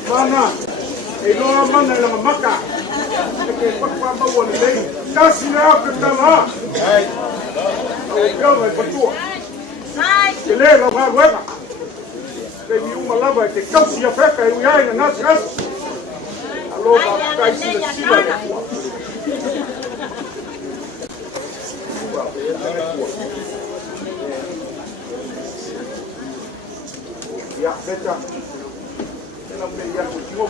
Mana, no mana la maca. Que papá va a volver. Casi la que estaba. Yo me patúo. Que le la va a ver. Que mi uma lava que causa a feca e o ai na nas. Alô, vai se descer. Ya, fecha. Ela pedia o tio.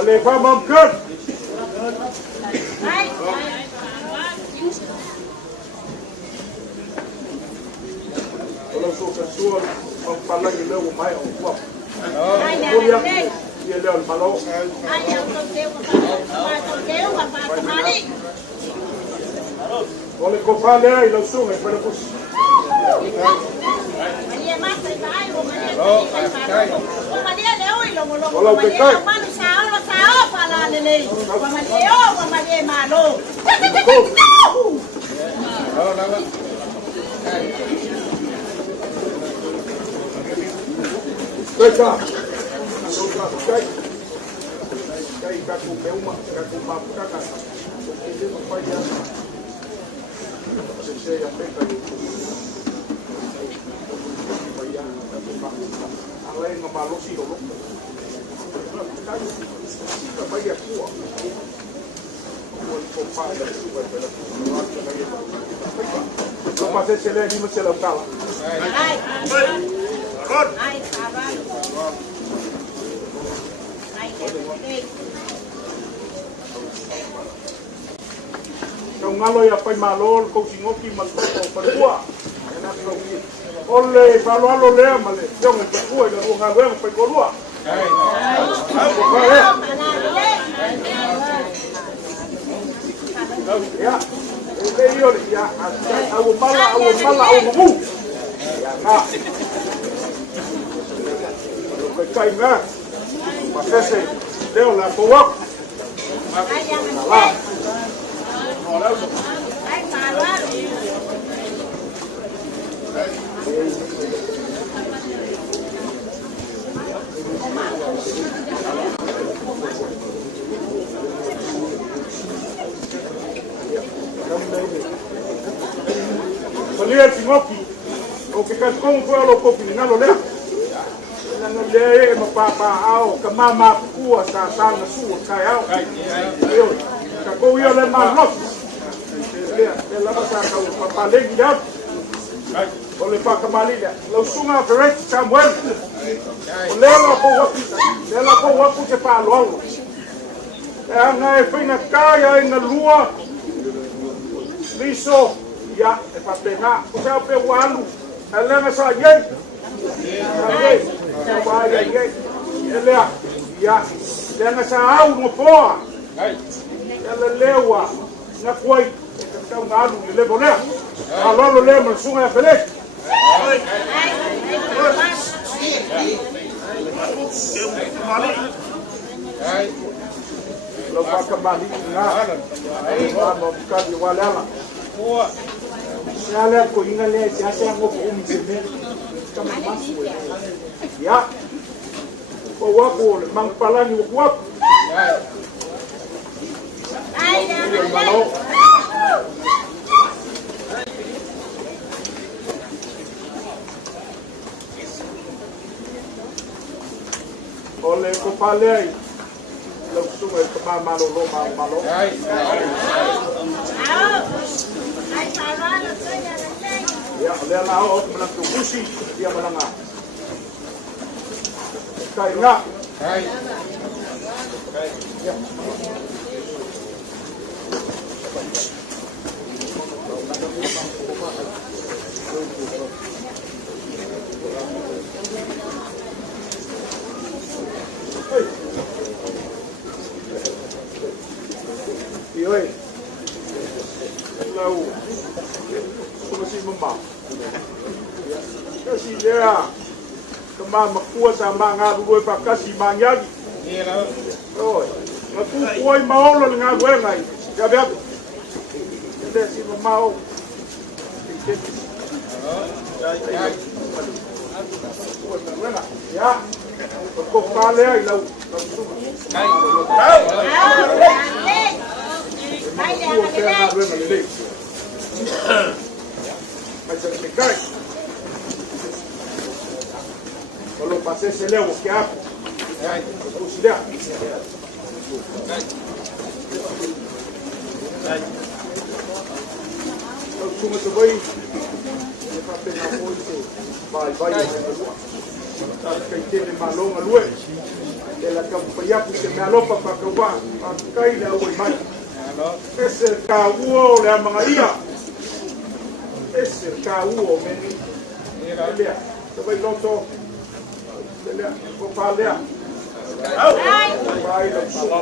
Oleh faham kan? Kalau suka suar, palang ile umai umpa. Dia lewat malu. Oleh kopalnya ile sungai pada pus. Kalau betul. Betul. Kai kaku meuma, kaku mapukaka. Ini supaya saya peka itu. Supaya alai ngamalusi dulu. Supaya kuat. Não fazer excelente, mas você não fala. Então, ngalo ya pai malol, kau singoki malko perua. Ole falo le male, yo me perua ya o ngalo pai kolua. Ya, ele yo ya, au mala au mu. Ya na. Lo que cae na. Pasese, leo la coa. Solía Simoki, o que cascón fue a los copilinalo lea. Nang le mapapa ao kamama kua sa na su kai ao. Yo, ka ko yo le malos. Le la pa ka pa le ya. Ole pa ka malilia. Lo sunga correct Samuel. Le la ko wa ku te pa lo. Ana e fina kaya ina lua. Liso ya e pa pena. Ku sa pe walu. Ele me sa ye. Trabalha aí, ele já tem essa alma boa. Ela lewa na coi, então nada ele levou né? Alô lembra, sunga é feliz. Lo kembali nga mo kali wala Sala ko ingale siya ngo ko umjeme kama masu ya ko wako mangpalani wako Ay, Oleh ko palei lo sunga ko malo malo Ay, paralo to ya ya le lao melang tu kusi dia melanga kai nga ya Oi. Hello. Como se chama? Kasi dia. Kama makua sama ngaruh pakasi banyak. Iya. Oh. Aku kuai mau lo ngaruh ngai. Jadi aku. Dia si mau. Ya. Kau kale ai lau. Macam sekai. Kalau pasal selea okey apa? Terus dia. Kalau cuma sebaik, dia pakai nama itu, baik. Kalau kita malong alue, dia lakukan payah kita malong pakai pakai dah awal mana. Ese kawuo le mga iya. Ese kawuo meni. Dia. Sabay loto. Dia ko palea. Ai. Vai lo sala.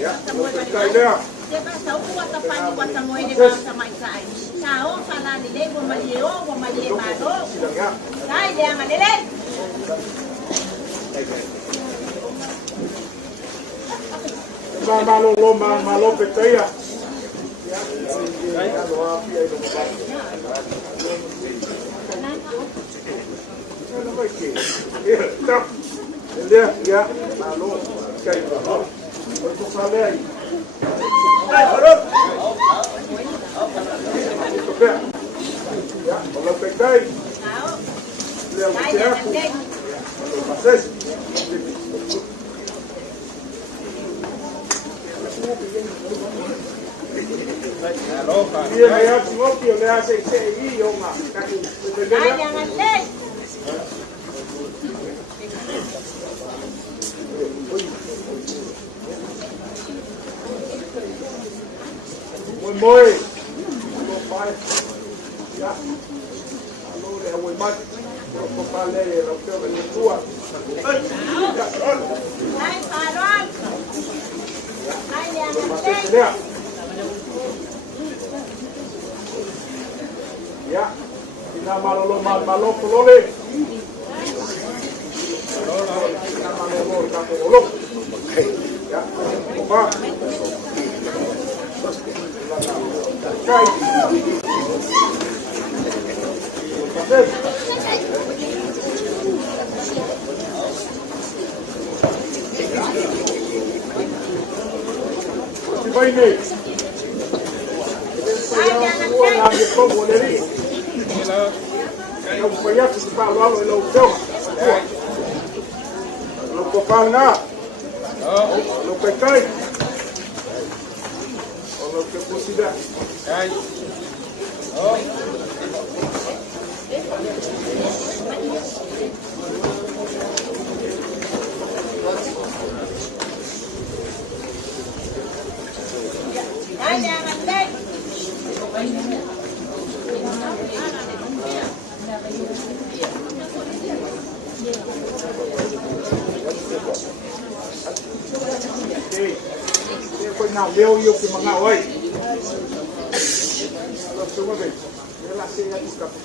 Ya. Kai dia. Dia tahu buat apa ni buat semua ini bahasa Malaysia. Tahu salah ni dia buat Malaysia, buat Malaysia baru. Kai dia mana dia? Malo petaya. Ya, malo kayak gitu. Untuk saya. Ya, kalau petay. Lihat saya. Passes. Dia ayat ngopi oleh hasil CI oma. Ay, jangan deh. Moi. Ya. Halo le awal mat. Ko pale lo que ven tua. Ay, parol. Ay, jangan deh. Ya. Ya. Ina malo kolole. Ina malo kapolo. Ya. Opa. Kai. Passes. Vai nih. Lagi kau boleh ni. Kau payah kita lalu lalu jauh. Lalu kau panggah. Lalu pekai. Lalu kau sudah. Ay, jangan deh. Kau nak leo yo ke mga oi. Semua ke. la sea tu capo.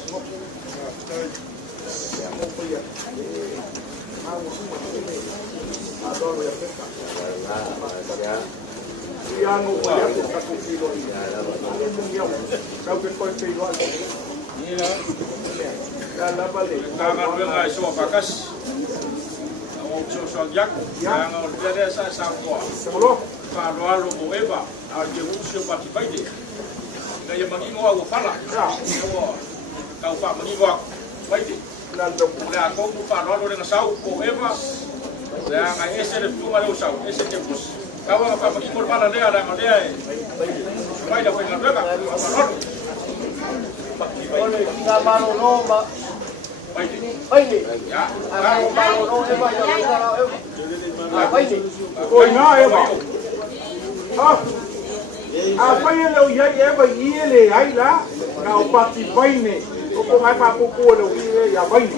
Ya mo poia. Adoro ya pesta. Ya no voy a tocar tu filo. Kau ke koi filo. Ya la vale. Tangan bengai semua pakas. Awak sosok yak. Yang ada saya sanggup. Semua. Kalau alu moeba, aje usio pati baide. Kaya mangingo aku pala. Kau pak mangingo baide. Lah kau buka lalu dengan sau moeba. Lah ngai ese tu malu sau, ese tebus. Kau apa mangingo pala dia ada dia. Baide kau ingat berapa? Oleh kita baru lomba. Baik. Ya. Kalau baru lomba ya baik. Oi na eva. Apa yang lo ya eva ile ai la. Kau pati baine. Kau ngai pa pupu lo ile ya baine.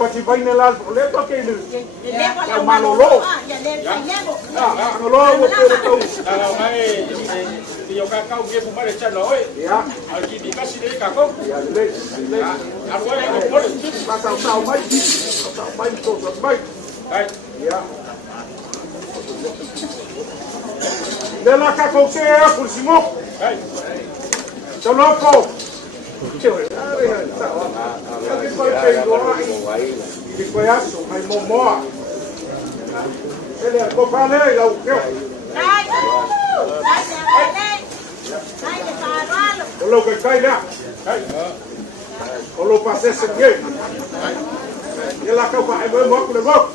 Pati baine la le to ke lu. Ya malolo. Ah, lo wo pero tu. Kalau ngai dia kau dia pemare channel. Ya. Alki dikasih dia kau. Ya le. Aku yang kau. Tahu mai. Tahu mai tu baik. Hai. Ya. Lela ka ko se por simo. Hai. Toloko. Dikoyaso mai momoa. Ele ko pale la u ke. Lo que cae ya. O lo pasé se que. Y la causa es muy moco de moco.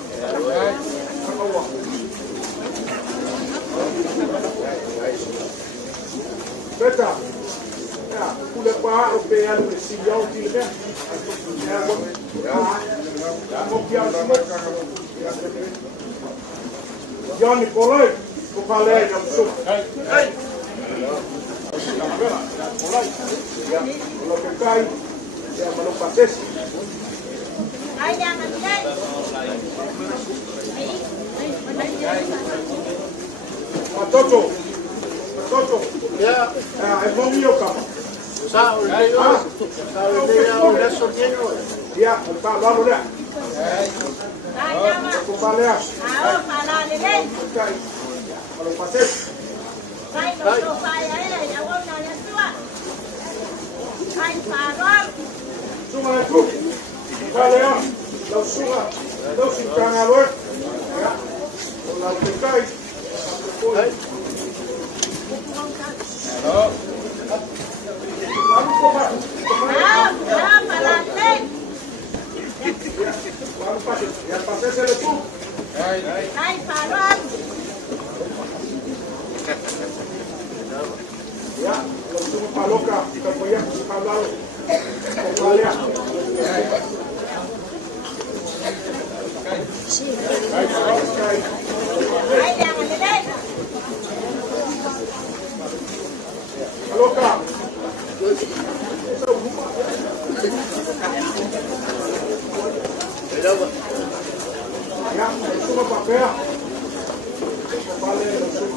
Beta. Ya, pula pa o pe alu de si ya o tilbe. Ya mo. Ya mo pia mo. Ya Nicolai, ko pale ya so. Hey. Ya, lo que cae, ya me lo pases. Matoto. Ya, Es lo mío, cama. sa udah sortiendo. Ya, está hablando ya. Ko pale ya. Me lo pases. Suma itu. Pale ya. Lo suma. Lo si canador. Ya. Lo que cae. Ya pasé el tú. Ya, lo sumo para loca, te voy a hablar. Vale. Loca. Ya, lo sumo papel. Vale, lo sumo.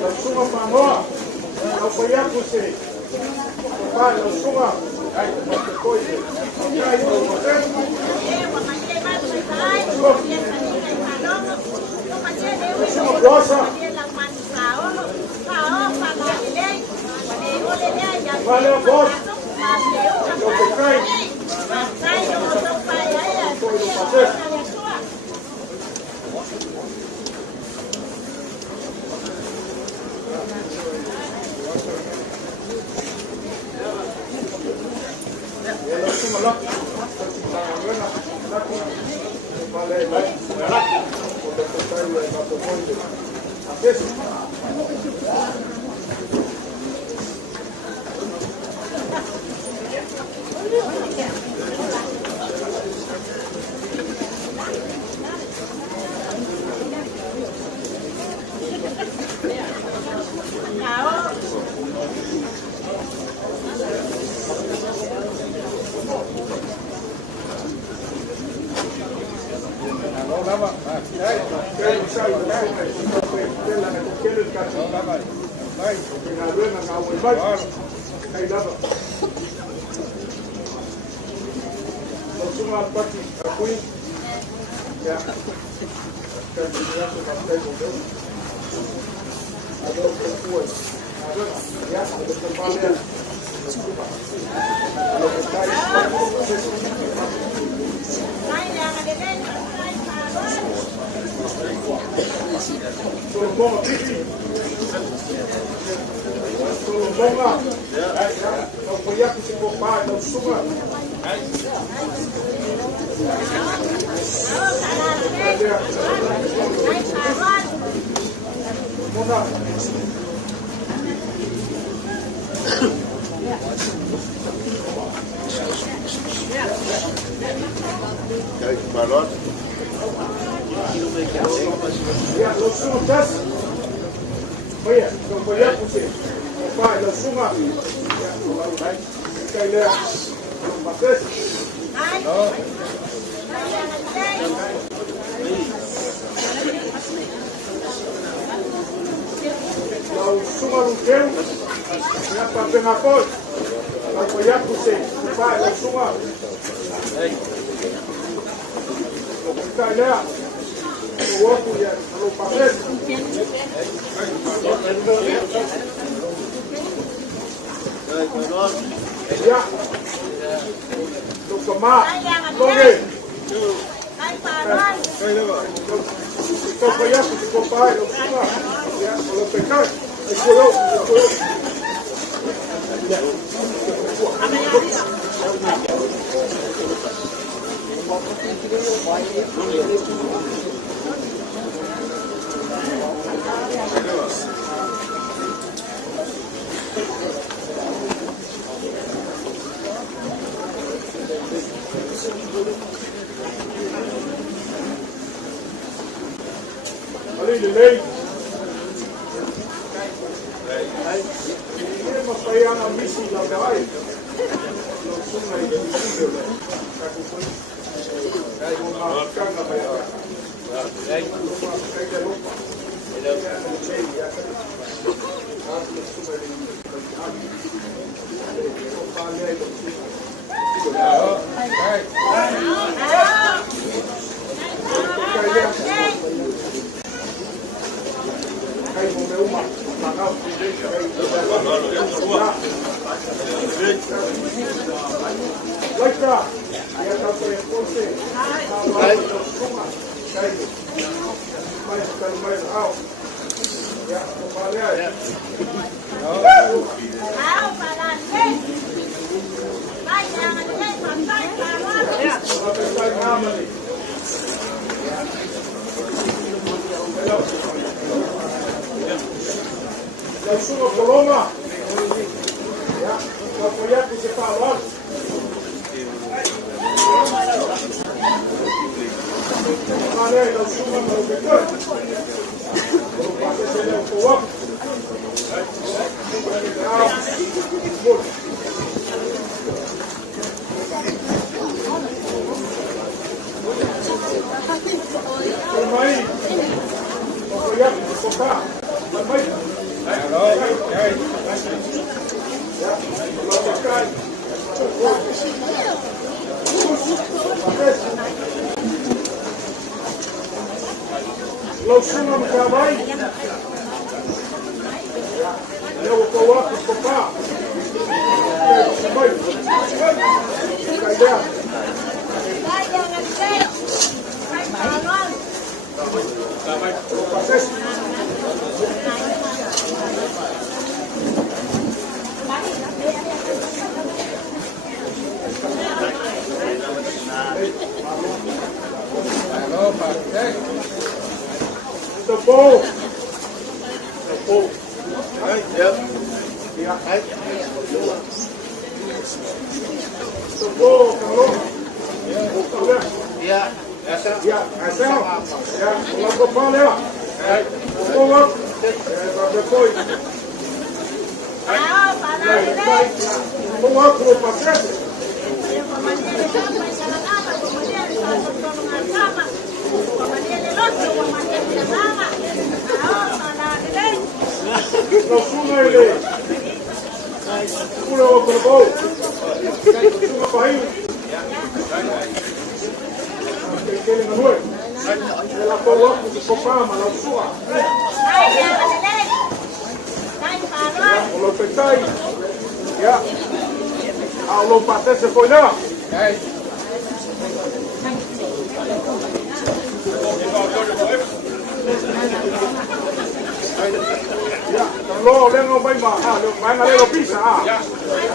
Lo sumo panoa, lo voy a pusir. Vale, lo sumo. Ay, no te coge. Ay, no te Vale, vos. Lo que cae. Lo suma ele. Pula o corpo. Suma pai. Que ele não é. Ela coloca o copama na sua. Lo petai. Ya. A lo pate se foi lá. Ya, lo lengo mai ma, lo mai ngale lo pisa. Ya.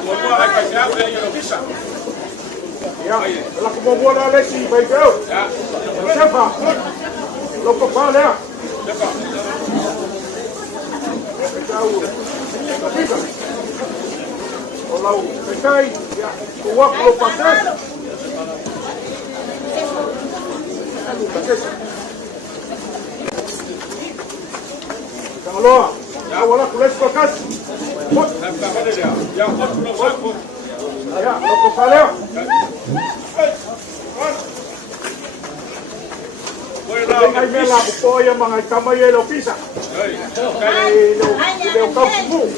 Mo mo ai ka ya lo pisa. Ya, la como bola le si vai go. Ya. Sepa. Lo ko pa le. Sepa. Pisa. Ola o petai, ya, o wa lo pate. Aloha, ya wala kules pakas. Ya, ya, lo ko paleo. Ay mela ko ya mga kamay lo pisa. Ay, lo kau sumu.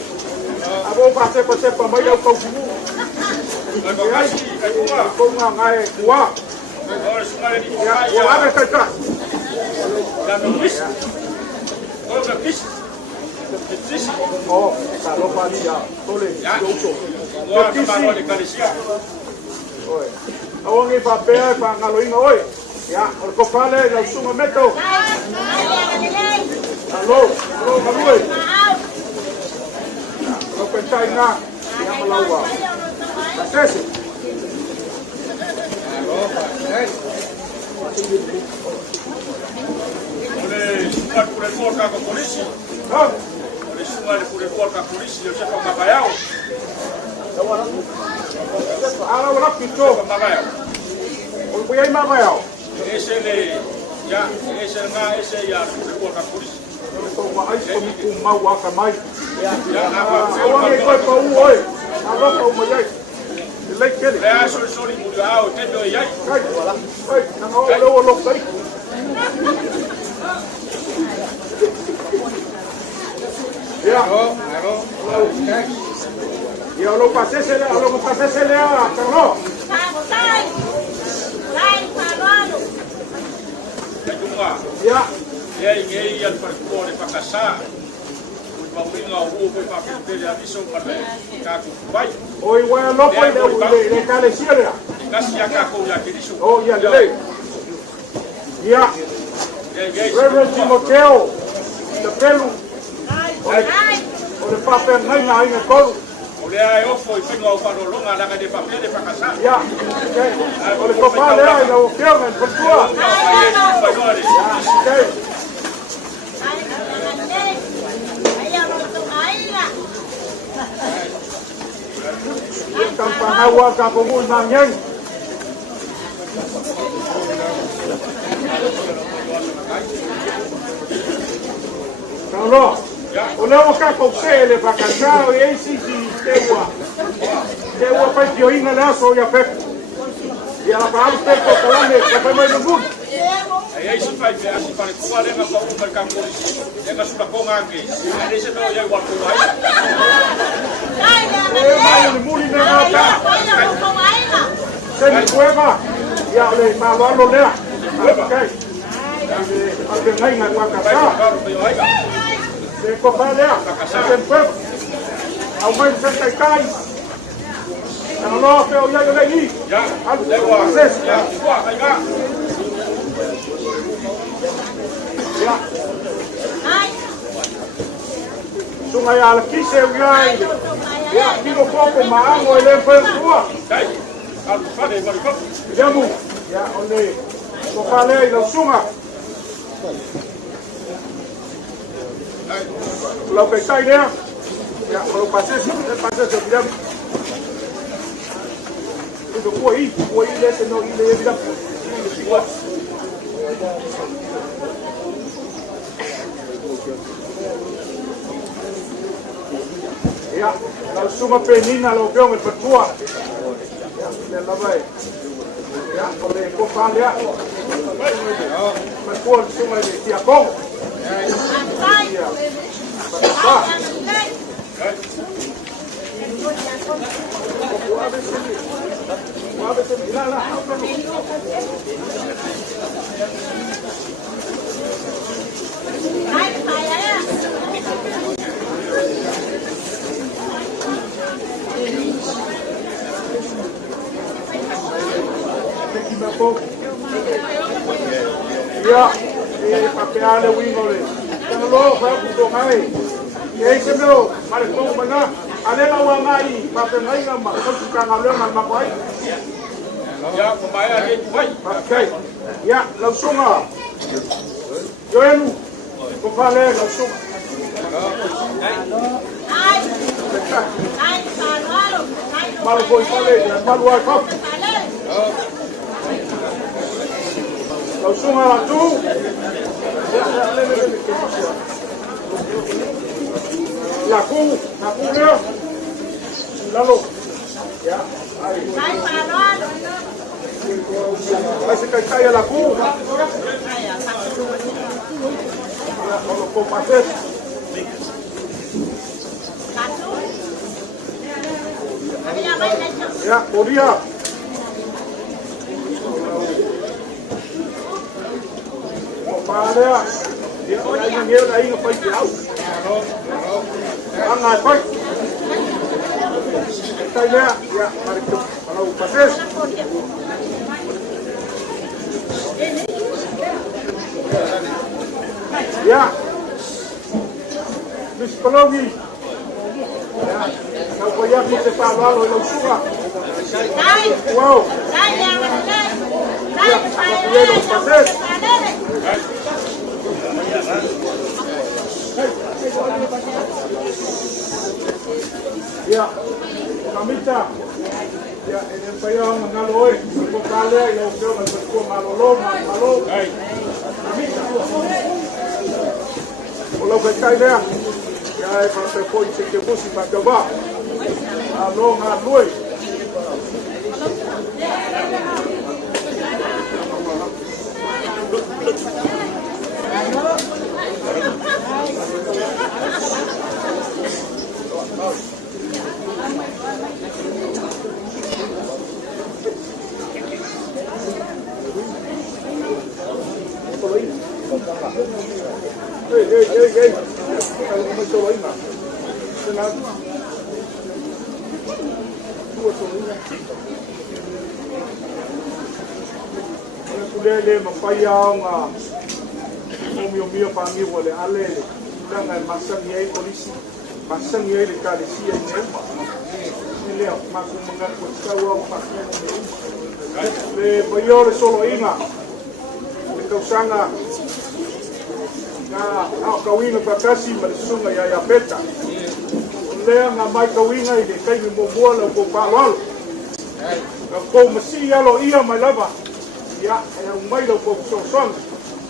Abo pase pa may lo kau sumu. Ay, ko nga ngai kuwa. Ya, wala ka ka. Ya no pis. Olha pis. Oh, kalau pali ya, boleh. Jauh. Agora para de Galicia. Oi. Awang e papel para ngaloinga oi. Ya, ko pale na suma meto. Alô, malui. Lo pentai na, ya malawa. Acesse. Alô, Olha, por el porca com polícia. Não. Olha, por el porca com polícia, eu sei como Mabaiao. Agora o lá pintou Mabaiao. O que é Mabaiao? Esse ele já, esse já, por el porca com polícia. Então, mais como com mau acamai. Já, agora ele foi para o oi. Agora para o mulher. Ele quer. É a solução de mudar o tempo e aí. Ai, não olhou o louco aí. Ya, ya lo pasé se le, a Carlos. Ya. Ya ini yang perkuat di Pakasa. Pabringa o foi para perder a missão para caco vai. Oi, vai lo foi de caleciera. Casi ya caco ya que disso. Oh, ya le. Ya. Reverend Timoteo. De pelo. Olha papel na aí no colo. Olha eu foi pingo ao parolonga lá de papel de Pakasa. Ya. Olha ko pa le aí no filme por tua. Kampanawa ka pumul nang yan. Carlo, unawa ka koksele pa kasao e si tewa pa dioinga laso ya pep. Ya la pa usted ko kalame ka pa mai nubun. Aí se faz assim para kuwa lenga pa u merkampo. Lenga suka ko ngangi. Aí se no ya igual ko ai. Muli na ngata. Sen cueva. Ya le malo le. Okay. Ate ngai nga kwa kasa. Se ko pale. Sen cueva. Au mai se kai. Ano pe o ya yo le ni. Ya. Al lewa. Ya. Kwa kai ga. Ya. Sungai alkise uai. Ya, miro pouco maango ele foi tua. Dai. Fale, vai. Jamu. Ya, onde. Ko falei no sunga. Lo que sai there. Ya, lo pasé se viram. Isso foi ele se não ele viram. Ya, la suma penina lo veo en pertua. Ya, la vai. Ya, oleh kota dia. Masuk sungai di Tiakong. Ya. Ya, pakai ada wing oleh. Jangan lupa saya butuh ngai. Ya, sebelum mari kau mana? Ada lawan ngai, pakai ngai ngam, kau suka ngalung ngam makai. Ya, pembayar ni, baik. Pakai. Ya, langsung ah. Join. Kepala langsung. Malu boy pale, malu apa? Langsung ah tu. Laku dia. Lalu. Ya. Masih kaya laku. Kalau kau pasir. Ya, Korea. Dia, dia orang yang lain apa jauh. Angai pai. Kita ya, mari kalau pasir. Ya. Psikologi. Ya. Kau bayar kita lalu langsung lah. Wow. Ya, kamita. Ya, ini payah mengaloi. Kepala yang sudah berkuah malolo. Kamita. Kalau berkait dia, ya, kalau pergi ke busi pada bah, along aloi. Hey. Kalau macam lain lah. Senang. Dua soalnya. Kalau sudah le mempayang mio panggil boleh ale. Jangan masang yai polisi. Masang yai dekat di sini ni. Ini le masuk mengaku kau pakai ni. Le bayar solo ingat. Kau sangat kawinga pakasi malisunga ya peta. Lea nga mai kawinga ini kai mo bola ko palol. Ko masi lo ia mai lava. Ya, mai lo ko son.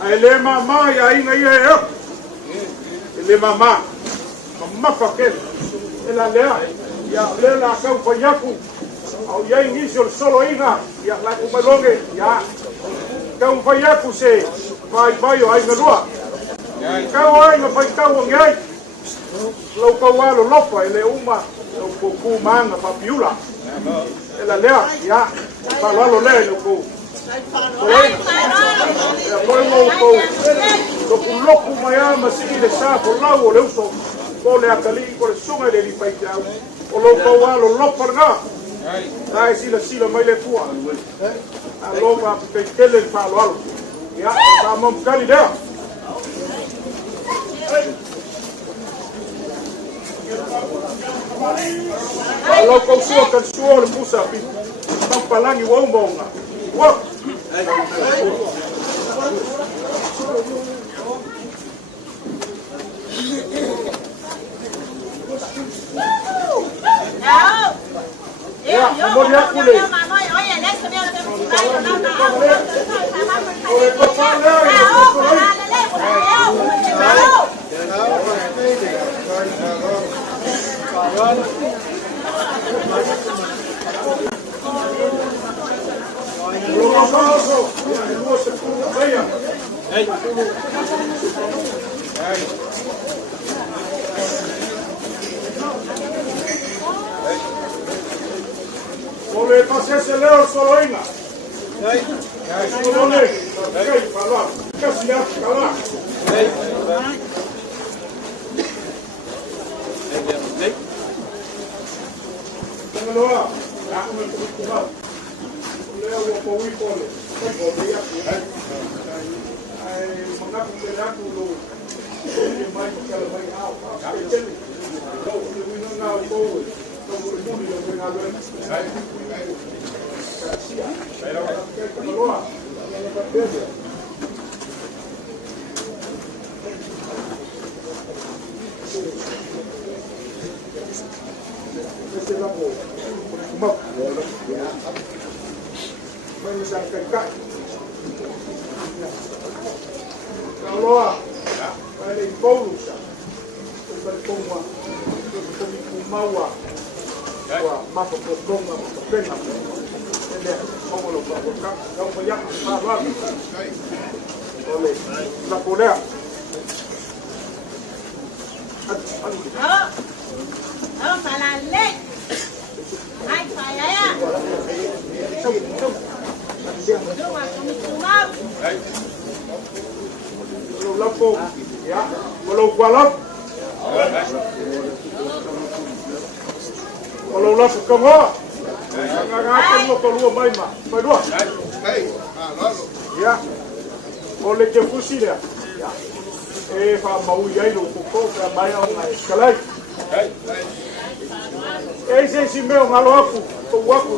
Ai le mama ya inga ia. Le mama. Mama pakel. Ela lea. Ya le la kau payaku. Au ya ingi solo inga. Ya la ko malonge. Ya. Kau payaku se. Vai ai ngalua. Kau ai ngapai kau ngai. Lau kau lo lopa ele uma lo ku manga papiula. Ela lea ya. Palalo le lo ku. Ya kau ko lo ku loku maya masi le sa por lau le uso. Ko le akali ko le sunga le pai tau. O lo kau lo lopa nga. Dai sila mai le tua. Alo pa pe tele palo. Ya, pa mom kali dia. Kalau kau suakan suara pusa, tanpa lagi wong wah. Ya, kemudian pulih. Lo Ole pasese leo soloina. Ole. Fala. Kasi ya kala. Loa. Leo wo wi pole. Ko dia. Ai mangap pelaku lo. Ele mai kala mai au. Lo ni no na ko. Mapa prokonga mapena ele como para colocar não vai a falar olha la polea para le ai phải á lo lapo ya lo gualap kalau lah suka mah, ngangkat lo keluar main mah, berdua. Ya, oleh kepusi dia. Pak mau ya itu pokok bayar naik sekali. Saya si meu ngalu aku, aku.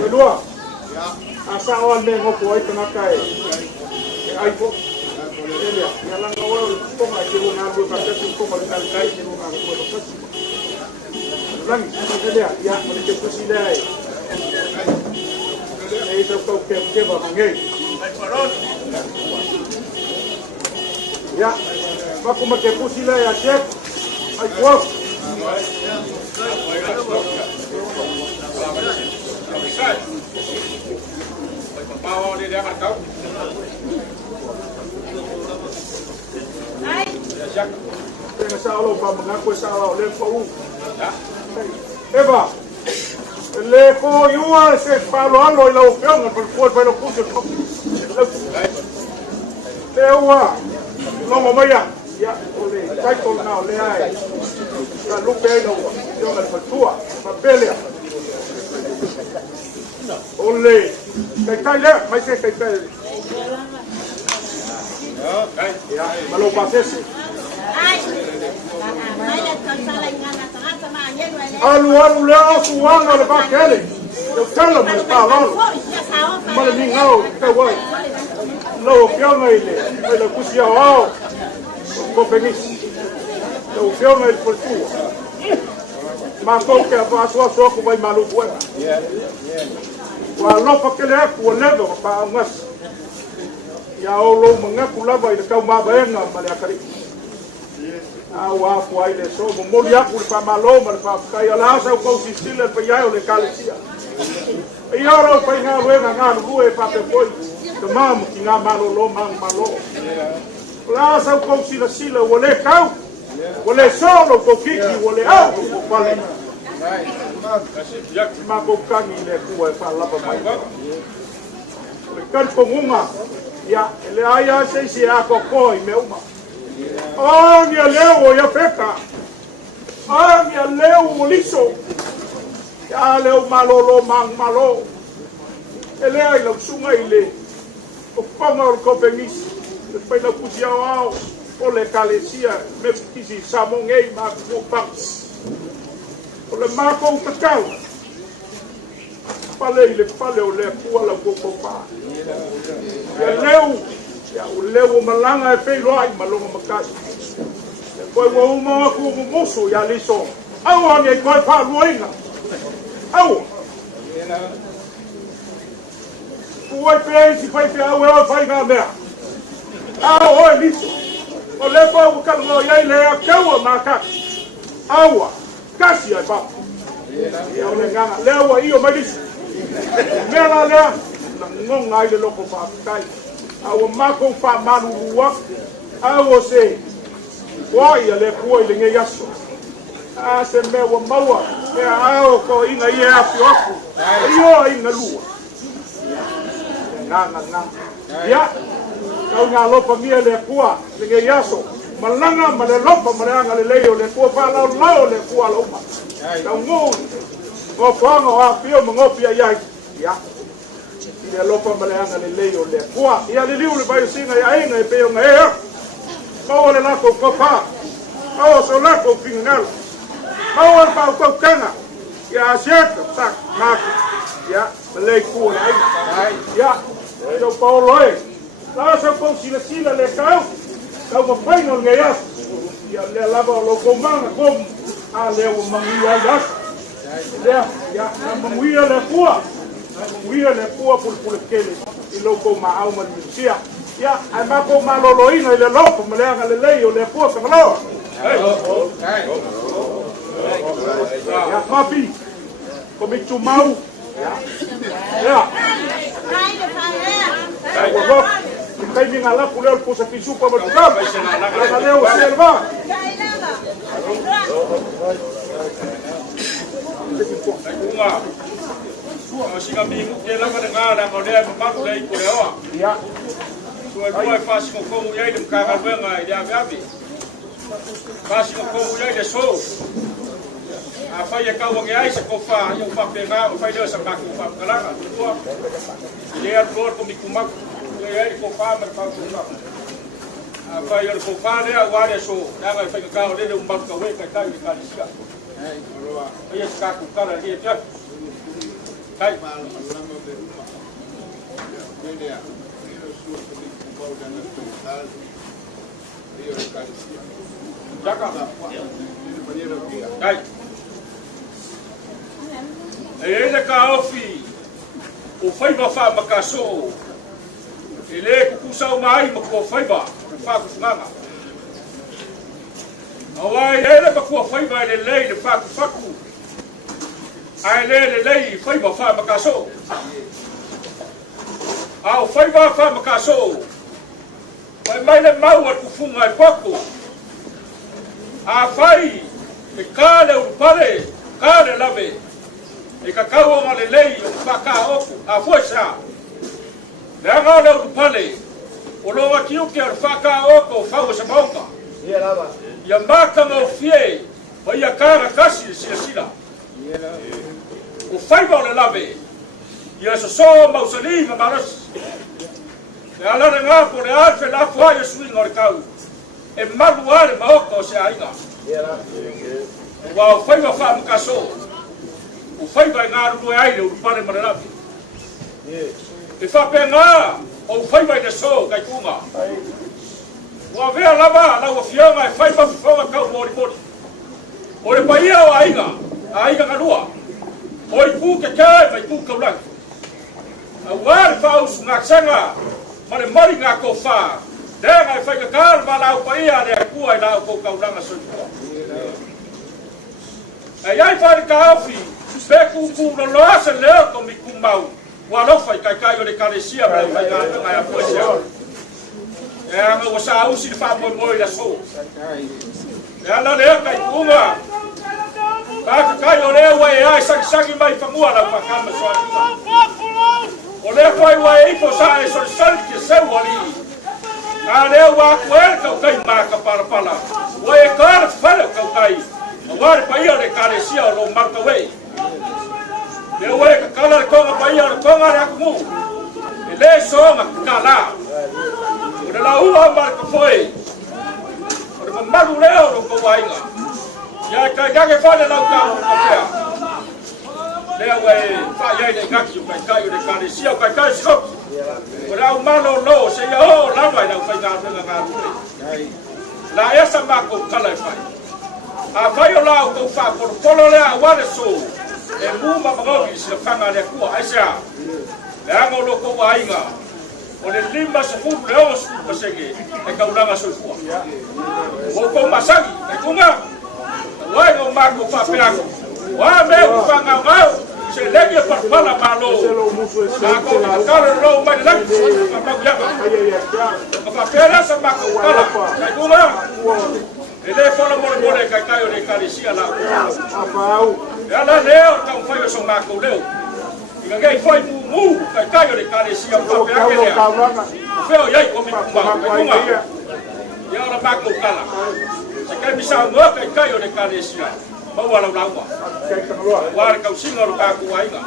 Berdua. Asal orang nengok kuai tengah kai. iPhone. Ele ela não é como aquilo na rua para ter como ele está aí no na rua do passo. Vamos, ele já ele tem possibilidade. Isso é o que vai mangar. Já, mas como que é possibilidade a chefe? Aí qual? Mau dia dia marcau. Tenga salo pa mengaku salo le fo. Eva. Le fo yua se palo ando ila o peão por por para o curso. Lewa. Longo maya. Ya, ole, sai con na le ai. La lupe no. Yo me faltua. Papelia. Ole. Kai le, mas se kai. Ya, malo pasese. Alu leo suanga le bakele. Eu tell me está lá. Mas ninguém tá vai. Lo piano ele, ele cusia ao. Com penis. Lo piano ele por tu. Mas qualquer a sua com vai maluco. Wa lo pakele ku ledo pa ngas. Ya lo mengaku lava ile kau mabenga mali akari. Awa kuai le so mo ya ku pa malo mal pa kai ala sa ko sistile pe ya le kalesia. E ora pa nga wena nga lu e pa pe foi. Te mam ki nga malo lo mang malo. La sa ko sila wole kau. Wole solo ko kiki wole au ko pale. Ma ko kangi le ku e pa la pa mai. Le kan ko ngunga. Ya, ele aya se a kokoi meuma. Ah, minha leo ya peka. Ah, minha leo liso. Ya leo malolo mang malo. Ele ai lo sunga ile. O panga o copenis. Depois la pusia ao. O le calesia me kisi samongei ma ko pax. O le marco takau. Fale o le kuala ko pa. Ya leu, ya o leu malanga e fei loai malonga makasi. Koe wa uma ku muso ya liso. Au ani koe pa luina. Au. Koe pe si fai pe au e fai na mea. Au o liso. O le ko ka no ya ile a kaua maka. Au. Kasi ai pa. ia o le gaga lea ua io mai lisi mea la lea na ngoga ai le loko fa'afitai aua makou fa'amalulu aku au o se ua ia le pua i le gei aso a se mea ua maua mea ao ko inga ia e afio aku ioa inga lua nga ia kau ngā lopa mia le pua le gei aso malanga ma le lopa ma le anga le leo le pua whālau le pua la uma kau ngū ngō whanga o afio ma ngōpia iai ia le lopa ma le anga le leo le pua ia le liu le vai singa ia inga e peo nga ea maua le lako kopa maua so lako pingangal maua le pau kau kanga ia asiaka sak maki ia malei kua la inga ia so paulo e la sa pau sila le kau mapaina ngai asu ia le lava o loko manga kom a le o mangi ai asu lea ia na manguia le pua pulpule kele i loko maau ma misia ia ai mako maloloina i le loko ma le anga le lei o le pua kangaloa ia papi komitu mau ia kai ni ngala puleo pusa pisupa ma tukam la leo selva kunga o singa mingu ke la ka ngala ko le ma ku le ko lewa ya so e ko fasi ko mu yai dem ka ga venga ya gabi fasi ko mu yai de so a fa ya ka wo ngai se ko fa yo fa pe ga o fa yo sa ka ku fa kala ka ko le at ko mi kuma ele ko fa ma fa ko a fa yo ko fa le a wa le so na ga fa ka o le un ba ka we ka ka ni ka ni ska ai ska ku ka la ni ta kai kai ele ka ofi o fai ba fa ma ka so ele ku sa mai ma ko fai ba fa ku nganga awai ele ba ku fai ba le le le fa ku ai le fai ba fa ma ka so au fai ba fa ma ka so mai le mau ku funga e poko a fai e kale u pare kale lave e ka kawo ma le lei o fa ka oku a fosa le nga le u pare o lo wa kiu ke fa ka oku fa o sa bonga Ia lava. ya maka mo fie o ya kara kasi sila o fai ba le lave ya so mausali ma maros le ala nga po le alfe la fwa ya swing or kau e maluare ma oko se aiga wa fai ba fa mka so o fai ba nga ru ai le pare ma la e fa pe nga o fai ba de so kai kunga wa vea lava la wa fianga e fai ba fa kau mori o le paia o aiga kalua o i pu ke kai mai pu kaulang a war fa us ngaksanga mare mari nga ko fa denga fai ka kar ma la pa ia le ku ai la ko ka ulanga so ai ai fa ka ofi pe ku no lo ase le ko mi ku mau wa lo fai ka ka yo le karesia ma fai ka nga ya poesia e nga wa sa usi fa mo mo la so ya la le ka kunga ka yo le wa ai sang mai fa mua la pa ka ma so o le fai wa e po sa e so ke se wali a le wa kuer ka kai ma ka para wa e kar fale ka kai wa pa ia le karesia lo marka we le wa ka kala ko pa ia ko ngara ku e le so ma kala o le la u marka foi o le malu le o ko wa inga ya ka ke fale la ka ka lea wai fa ia de gaki o kai de karesia o kai sop o la umano no se ia o la vai na fai nga la esa ma ko kala fai a fai o la ko fa por polo le a wale so e muma magogi se fanga le ku aisa le anga lo ko wainga o le lima se fu le o su pasege e ka ulanga so fu o ko masagi e kunga wai o ma ko fa peako wa me lagi parpala malo. Ako kala lo mai lagi apa biasa. Apa pera sama kala. Kai bunga. Telefono mole kai kai o kalisia la. Apa au. Ya la leo ka fai so mako leo. Inga ngai foi mu kai kai o kalisia pa pera ke lea. Feo yai o mi bunga. Ya ora mako kala. Sekai bisa mo kai kai o kalisia. Bawa lau lawa. Wara kau singa ro ka ku ainga.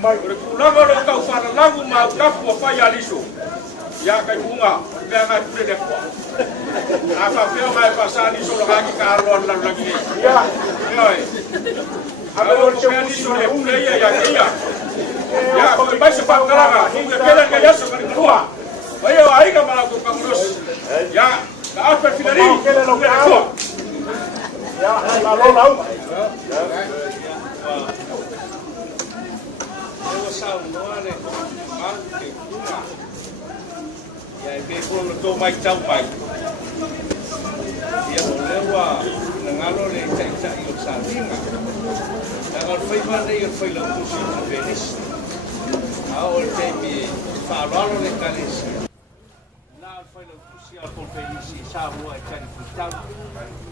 Ore kulanga ro kau fara langu ma kapu fai aliso. Ya kai bunga, pe ngai pure de ko. Apa peo mai pasani so lo haki ka ro la lagi. Ya. Oi. Apa ro che ani so le pure ya ya. Ya ko mai se pa kalanga, hinga kela ka ya so ka ruwa. Ayo ainga mala ko kamros. Ya, ka apa filari. Ya, lalu lalu. Yo sao no ale, mal que una. Ya be con to mai chau mai. Ya lewa ngalo le chai chai yo salinga. Ngal fai ma le yo fai la tusi feliz. Ao te mi fa lo le calesi. Na fai la tusi al feliz sa mo chai futau.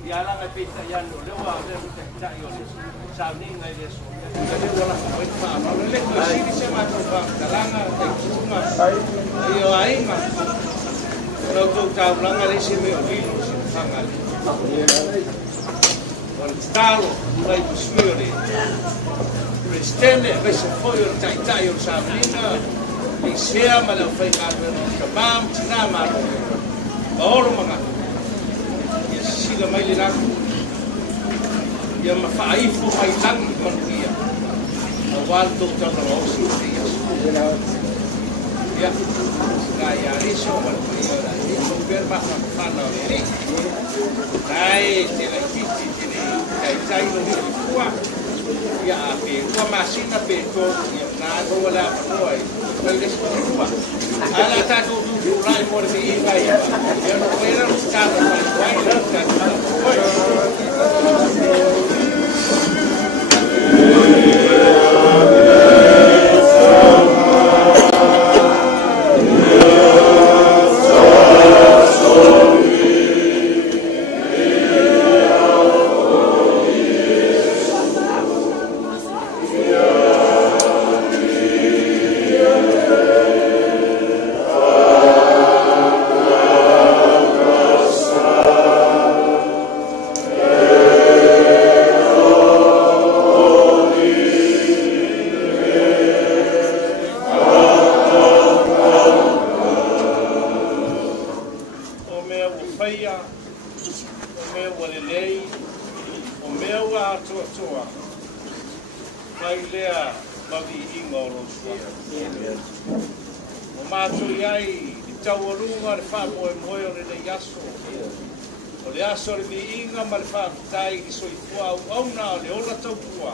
Ya la nga pita yan lo lewa le chai yo salinga le so. Jadi wala ko fa lo le tusi se ma to ba kalanga te kuma. Yo ainga. No to ta blanga le se me olino se fanga. Stalo, vai buscare. Prestene, invece poi il tai o sabrina, insieme alla fai albero, shabam, tinama. Oro mga. Ya sila mai le lang. Ya mafaifu mai lang man dia. Awal to ta na osi dia. Ya. Kaya riso man dia. Riso berba fana ni. Ai, te la kiti ni. Tai no ni kuwa. Ya pe kuwa masina pe to ya na go wala noi. Well this kuwa. Ala ta do rai mo ni ngai. Ya no era ta mai na ta. Sori mi inga mal fa tai ki soi fua au na le ola tau fua.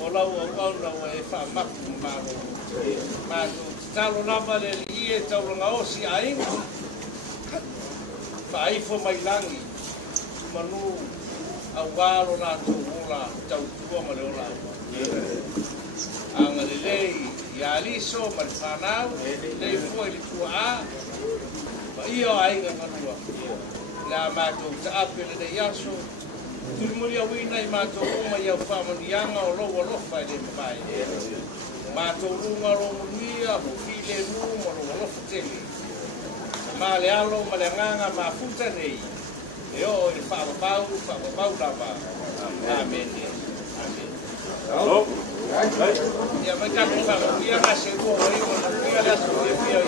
Ola au na e fa maku maro. Ma talo lava le ie tau longa osi ai. Fa ai fo mai langi. Manu au walo na tu ola tau fua ma le ola. Anga le lei ya liso mal fanau le fua li fua. Ma io ai nga matua. La mato ta apele de yaso tu muri a wina I mato uma ia fama nianga o lo fa de pai mato uma lo muia mo file mu mo lo futeli ma le alo ma le nganga ma futa nei e o il fa pau da ba amen amen ya me ka fa ia na se go ri mo ia la so ia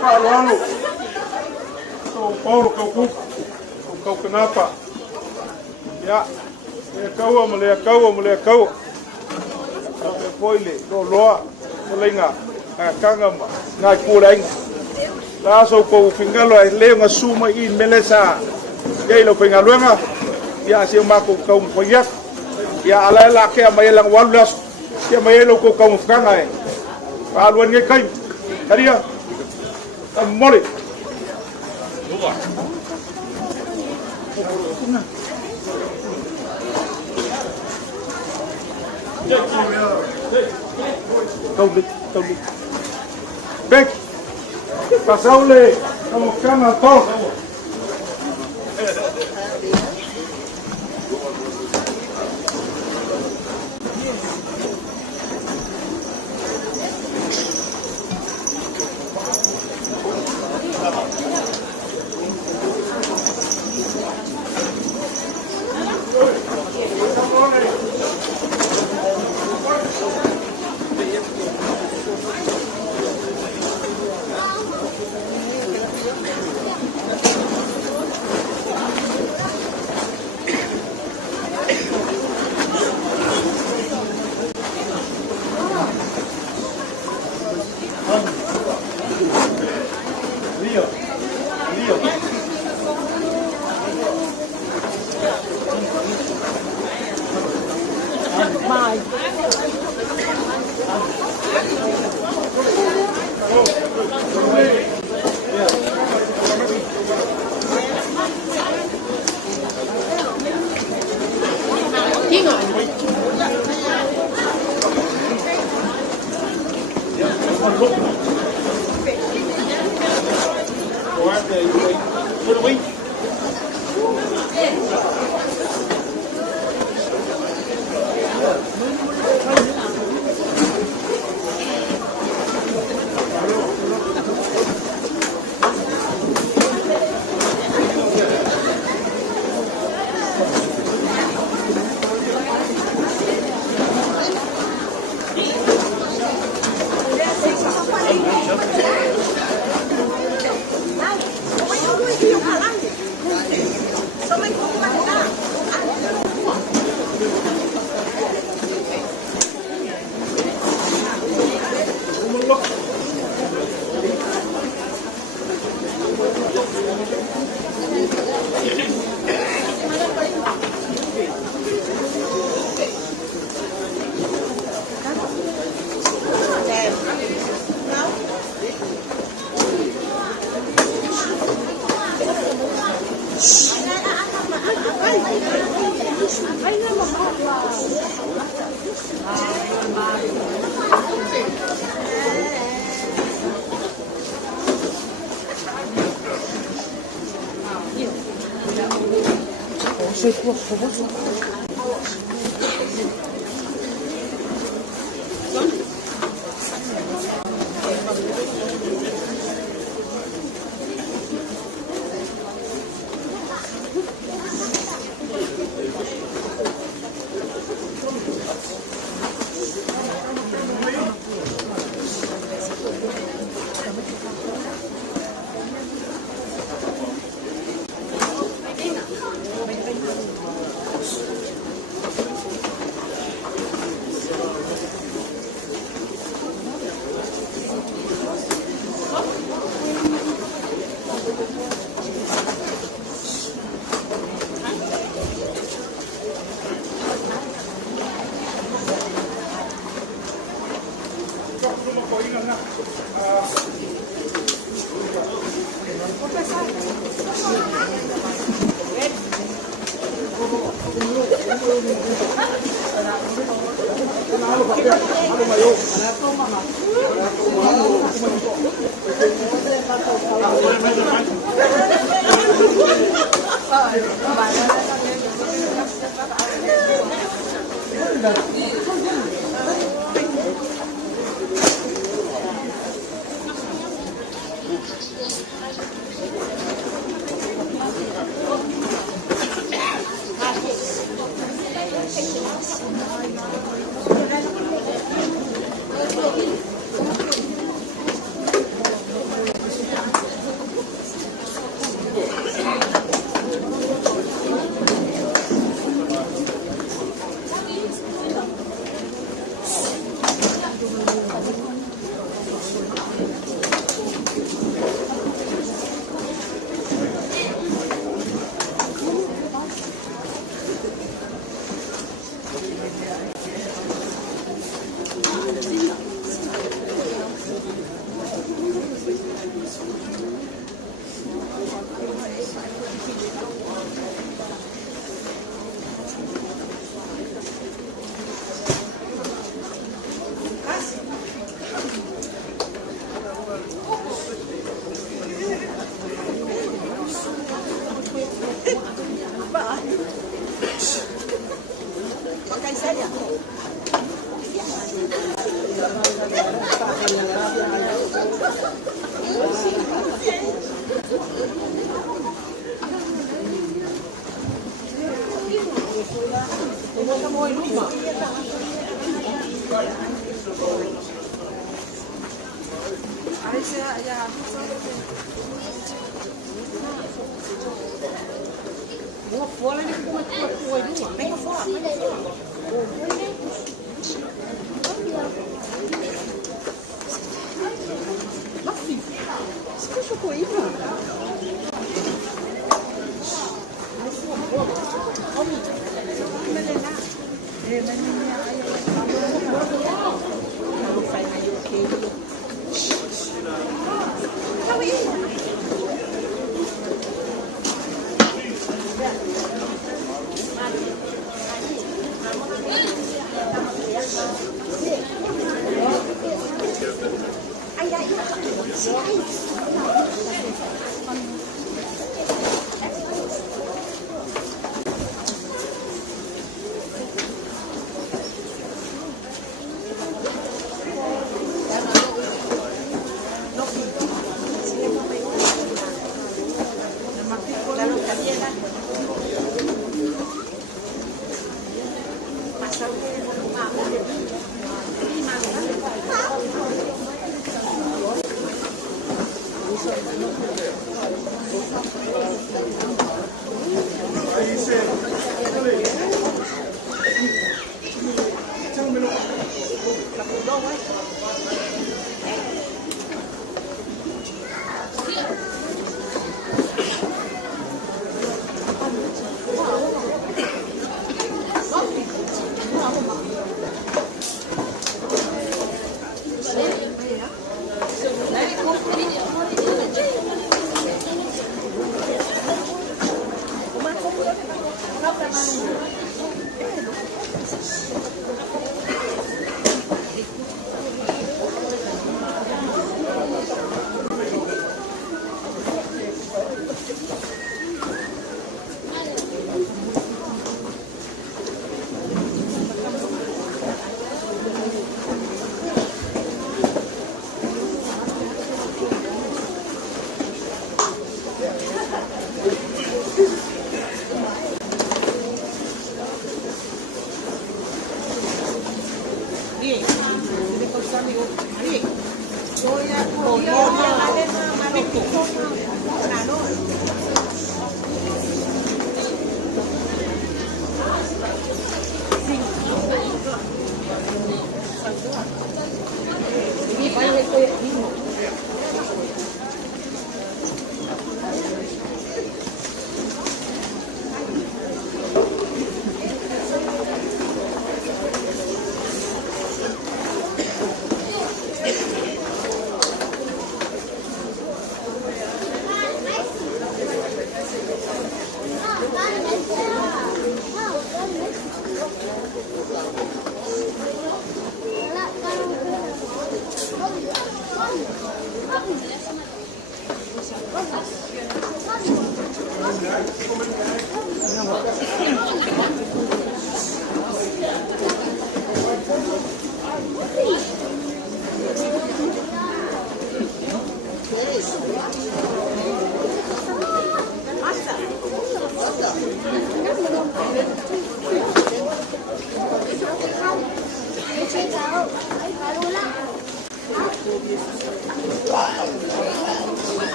Paluano, São Paulo, kau kenapa? Ya, mulai kau, apa poile, loa, melenga, kanga, ngai kurang, laso kau pingalo, leo ngasuma in melesa, ya lo pingaluanga, ya si maku kau koyak, Ia ala la ke mai lang walu las. Ia mai lo ko ka mufkanga e. Pa luan ngai kai. Taria. Mole. Dua. Tau li. Bek. Pasaule. Como cama to.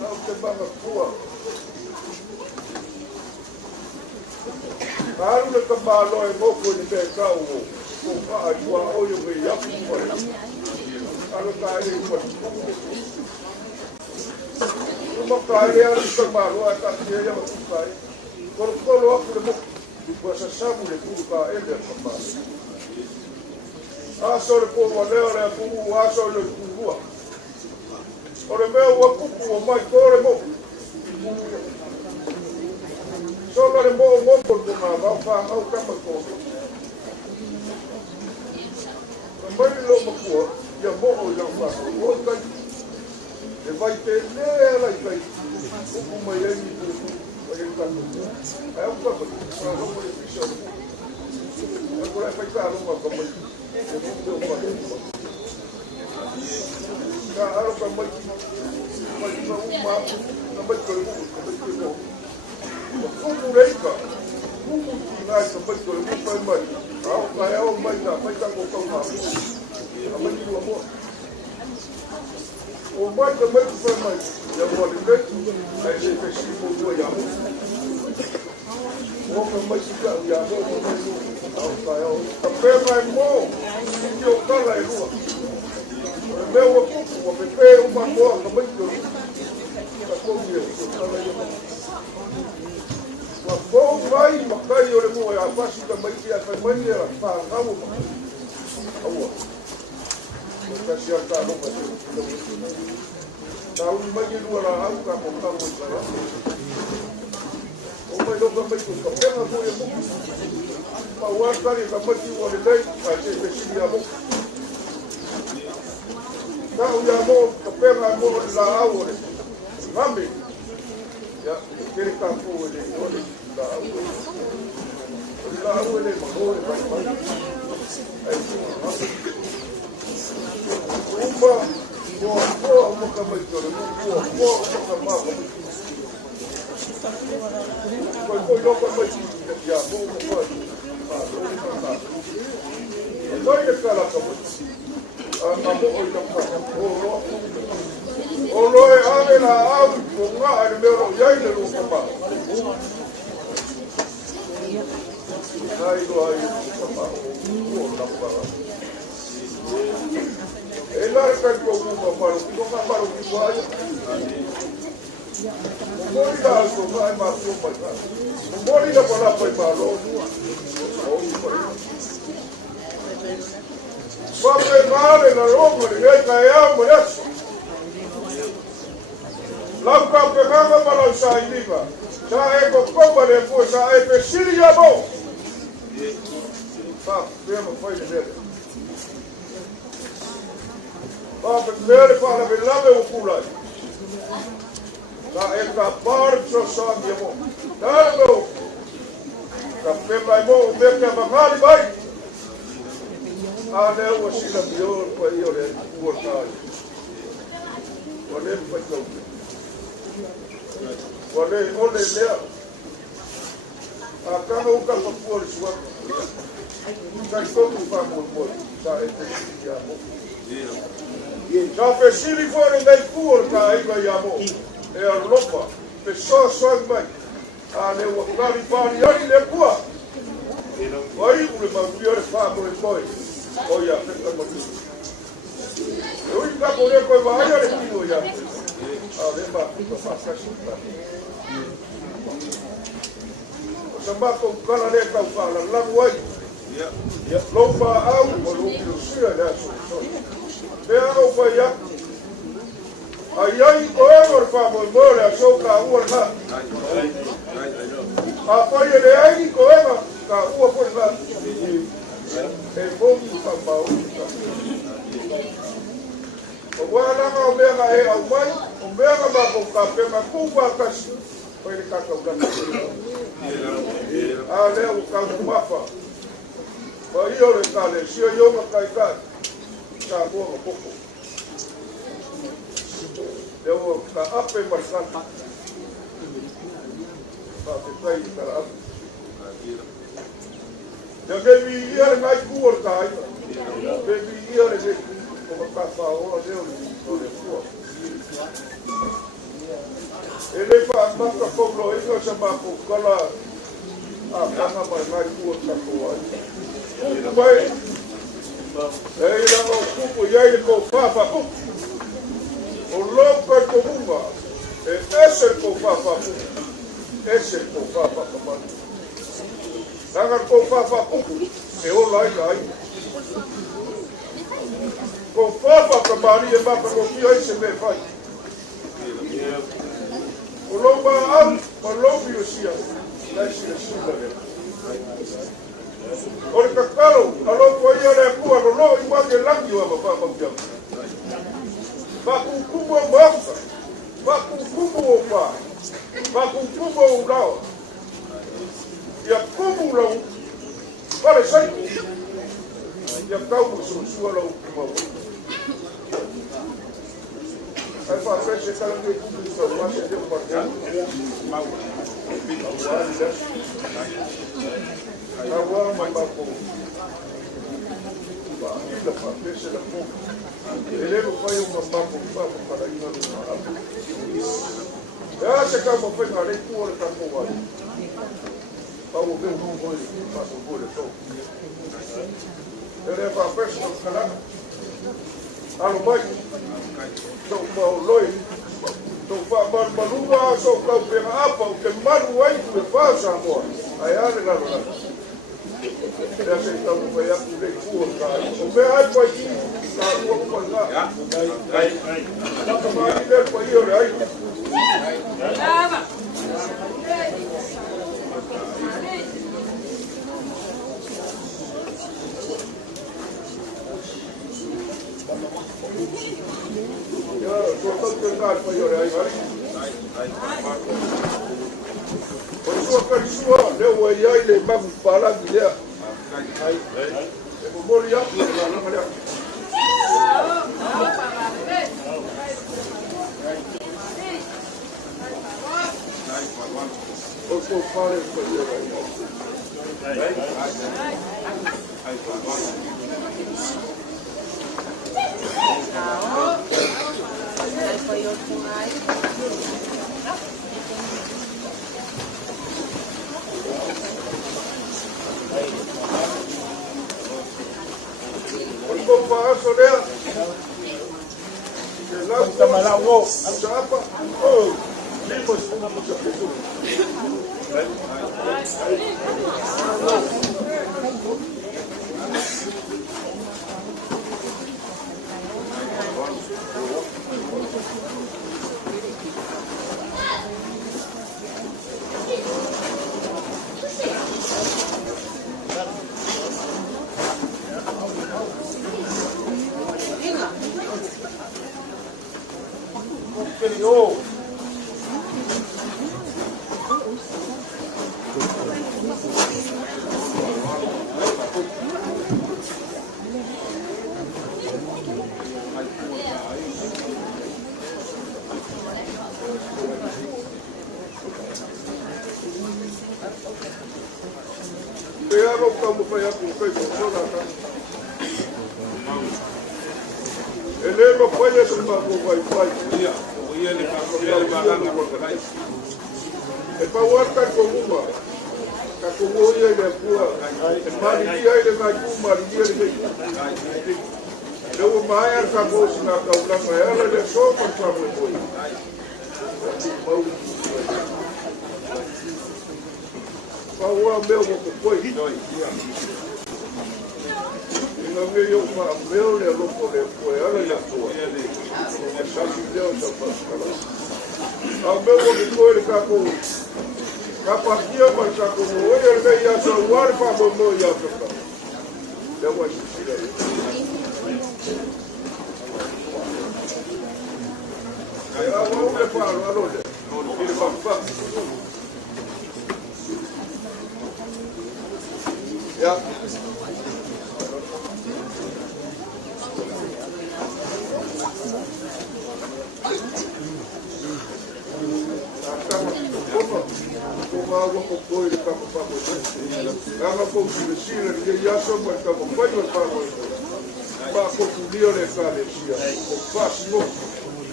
Não, você fala, pô. Karu le kamalo e moko ni te kau o. Ko ka atua o yo me yaku ko. Alo ka e ko. Uma ka e ali kamalo a ka te ya ko kai. Ko lo aku le moko. Ko sa samu le ku ka e le kamalo. Aso le ko wa le le ku aso le ku wa. Ore mea ua kupu o mai kore mo. Solo le mo o mo por kuna vau wha au kama kore. Ka mai lo makua, ia mo o iau wha. O kai, e vai te lea lai kai. Upu mai ei ni kupu, mai ei katu. Ai au kama, ka romo le pisha o mo. Ai kore pai ka romo ka mai. E mo te o wha. Ka aro ka mai. Mai ka uma, ka mai kore mo, ka mai kore mo. Kupu reika, kupu ki ngai ka mai kore mo pai mai. Au kai au mai ka ko kau ma. A mai ki ua mo. O mai ka mai pai mai, ia mo le nei, ai se pesi mo ua ia mo. O ka mai si ka ia mo, au kai au. Ka pe mai mo, ki o kala e rua. Me ua kupu, ua pepe uma moa ka mai kore. Ka kou ia, ka kala ia mo. Wa kou mai makai o le mua e a pasi ka mai ki a kai mai e a whāngamu mai. Aua. Kasi a tā roka se. Tā uni mai e lua la au ka mo kamu i kara. O mai roka mai ko ka penga ko e muku. Pa uatari ka mai ki ua le nei, ka se pesiri a muku. Tā ui a mo, ka penga mo la au o le. Ngame. Ya, kere ka ko e le ole. La au e le maho e mai mai. Ai kima hapa. Uma, kua moka mai kore, kua moka maa mai. Koi loka mai ki ya mo mo koi. Noi e kala ka mai. A mo oi ka mai. O lo e ame la au, o ngā e mero iai le loka mai. Ai lo ai ka mai. O la para. E lare kai ko mo paru, ko ka paru ki wai. Mori da so mai ma so mai. Mori da pala pai ma lo. Va pe male la roba le kai a mo ya. La ka pe nga ma la sa iliva. Sa e ko ko le fu sa e pe siria bo. Pa, pe mo fai le. Papa mere para velave o culai. Ka e ka parcho sa mi mo. Dalo. Ka pe mai mo me ka magali vai. A le o sila bior pa io le portai. Ole pa tau. Ole le. A ka no ka pa por sua. Ka ko pa mo. Sa e te ya mo. Ka pesiri fuori dai curca ai vai amo e a roba pe so mai a le wakari pari ai le qua vai ule ma fiore fa con il poi oia per mo lui ka pore ko vai ale tino ya a le ma to passa sutta samba con kala le ka fa la guai ya lomba au o lo que sia adesso Pea o pai a. Ai ai o e mor fa mo mole a so ka ua na. A pai ele ai ko e ka ua po na. E mo fa pa o. O wa na ka o mea e au mai, o mea ma ko ka pe ma ku pa ka. Pai le ka ka u ka. A le o ka ma fa. Pai o le ka le si o yo ma kai ka. Ka mo poco. Eu ka ape marcante. Ba te tai ka ape. Eu devi ir mais curta aí. Devi ir como ka fa o deu no le fo. Ele fa mata poblo e no se ma po kala Anga mai mai kua kako ai. Mai. Ei la o kupu iai ko papa kupu. O loka ko bunga. E ese ko papa kupu. Ese ko papa kamani. Anga ko papa kupu. E o lai lai. Ko papa kamani e maka ko kia i se me fai. O loka au, ma lopi o sia. Lai si le sila le. O le kakalo, alo ko ia le kua no lo i wake langi o ma papa kia. Pakukumu o mafta. Pakukumu o pa. Pakukumu o ulawa. Ia kumu lau. Pare saiku. Ia kau susua lau kumau. Ai fa fece kala ke kumu sa wase de partia. Mau. Awa mai papo. Ba, ila fa fece la kumu. Ele não foi um papo para ir no mar. Já se acabou foi na leitura da coisa. Para o ver um gol, faz um gol só. Ele vai para o canal. Alô pai. Sou Paulo Loi. Sou Paulo Malua, sou Paulo Perapa, o que maru aí tu faz agora. Aí ali lá lá. Já sei que não vai a leitura cara. O meu aí foi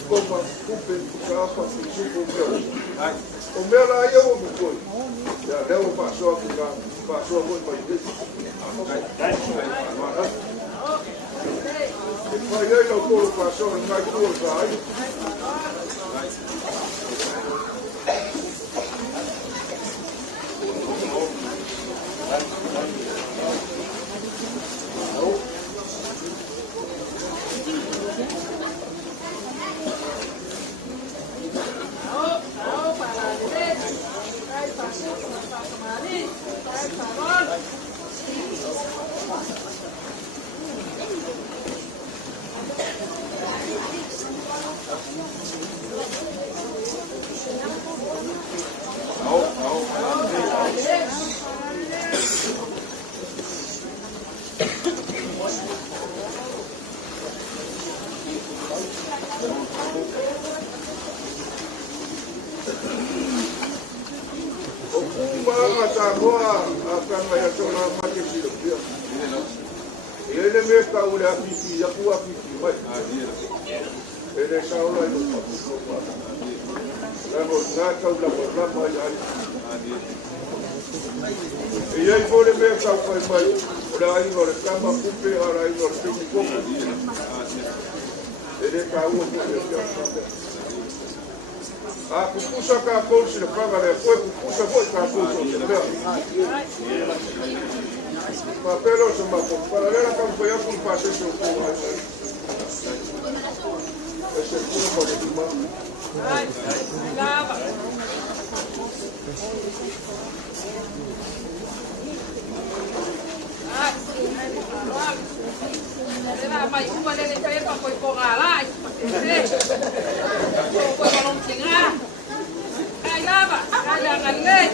koma kupe kapa kuchuko mbele. Omela ia o mkoi. Ya leo paswa kuna paswa kwa maidesi. Kwa hiyo ilo kolo paswa na kolo sai. Kukusa ka kolsi le paga le foi kukusa foi ka kolsi le le. Papelo se ma por para la campaña con pase su ko. Ese como de tu mano. Ai, lava. Era mai uma dele foi para foi correr lá. Foi para não tinha. Ai lava, ai lava lei.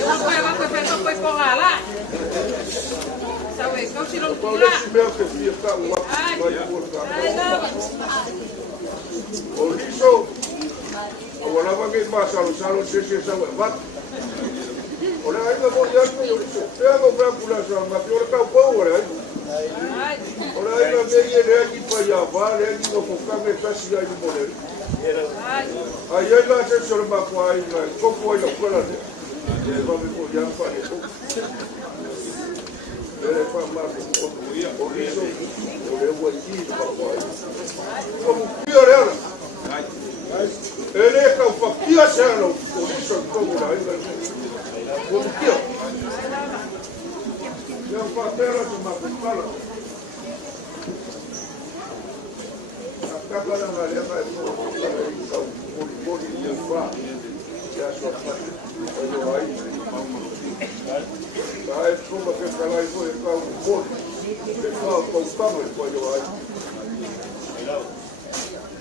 Eu foi lá foi correr lá. Sabe, como se não tinha. Ai lava. Oliso. Agora vai que passa o salão se sabe, vai. Ora ainda vou já que eu disse, pega o branco lá só, mas eu tá o pão ora. Ora ainda vem ele aqui para já, vai, ele não focar me faz já de poder. Aí ele lá se só uma coisa, como foi a coisa dele. Ele vai me pôr já para isso. Ele faz mais o isso, eu vou aqui para coisa. Como pior ela. Ele é que o papia selo, o isso como lá ainda. Como que é? Eu papel de uma pessoa. A câmera vai levar o bode de pá. E a sua parte. Olha aí. Aí como que está lá e foi para o bode. Pessoal, com o câmera pode aí.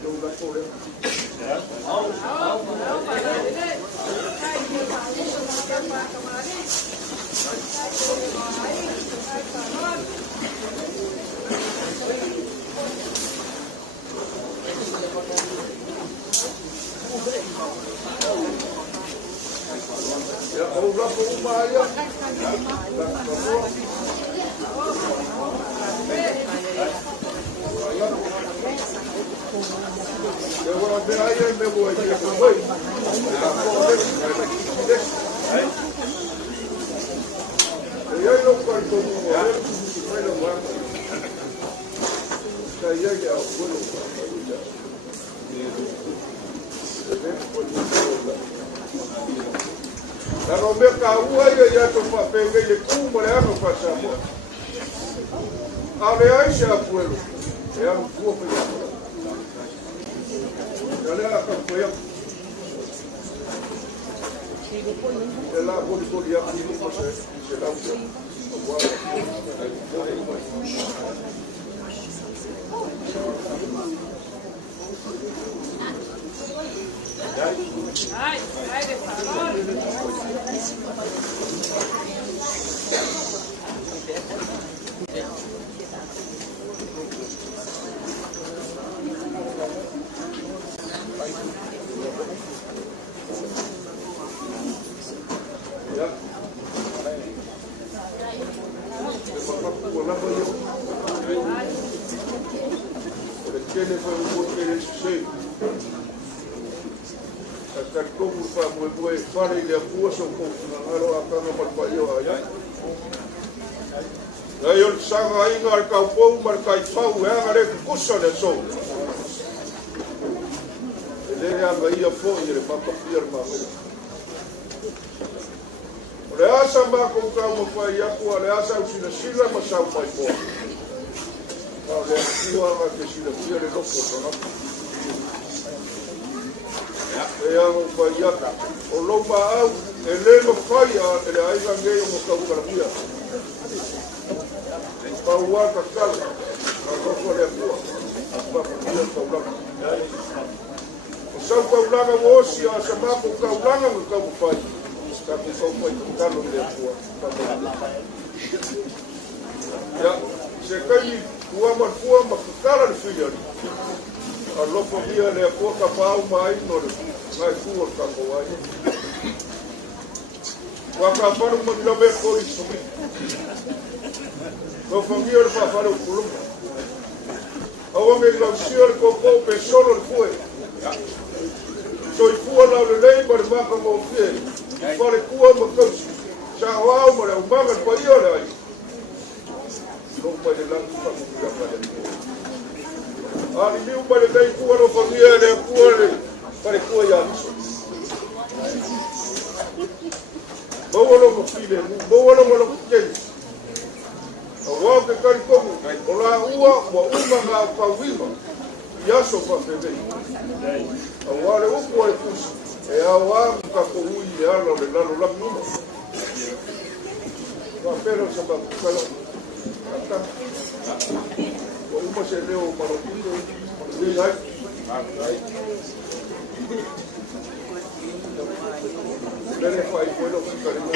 Não dá problema. Eu vou ver aí meu boi aqui foi. E aí não cortou o olho, foi no mar. Daí aí é o bolo. La rompe caúa e já tô papel que ele como le hago pasamos. Ale aí já foi. É um pouco de Olha a campanha. Ela pode colher aqui no processo. Será o que? Ai, ai, de favor. le se. Kari komu whamoe whare i lea kua so kōpuna ngaro a kanga malpai o ai. Nai o sanga inga al kau pou markai pau e anga re kukusa le so. E le anga ia po i re papapia re mamere. O le asa mako kau mawhai aku a le asa usina sila ma sau mai po. O le kua anga ke sila pia le loko sanaka. E anga whai aka. O loma au e le no whai a e le aiga ngei o mokau karamia. Pauwa kakala, kakoko le kua, papapia kaulanga. O sau kaulanga wosi a sa mako kaulanga ng kaupay. Kako kaupay kakalo le kua. Ya, se kai kua makakala le whiari. A lopo mia le kua kapau mai no le ngai kua kakowai. Wakaparu maglabe kori sumi. Ko famia le whawhare o kulunga. Awa me lausio le koko pe solo le kue. So i kua lau le lei ma le maka mo fie. I whare kua ma kausi. Sa wau ma le umanga le paia le ai. Nau mai le langu pa mo kia ka le kua. Ali miu ma le lei kua no famia le kua le pare kua ia miso. Mawalo mo file, mawalo mo lo kukei. Awau ke kari komu, o la ua wa uma ngā kauwima, i aso pa pepe. Awau le uku a le kusi, e awa muka koui e ala le lalo lami uma. Wa pera sa ba kukala, kata. Wa uma se leo marokito, ni hai. Lere fai puelo kikari mō.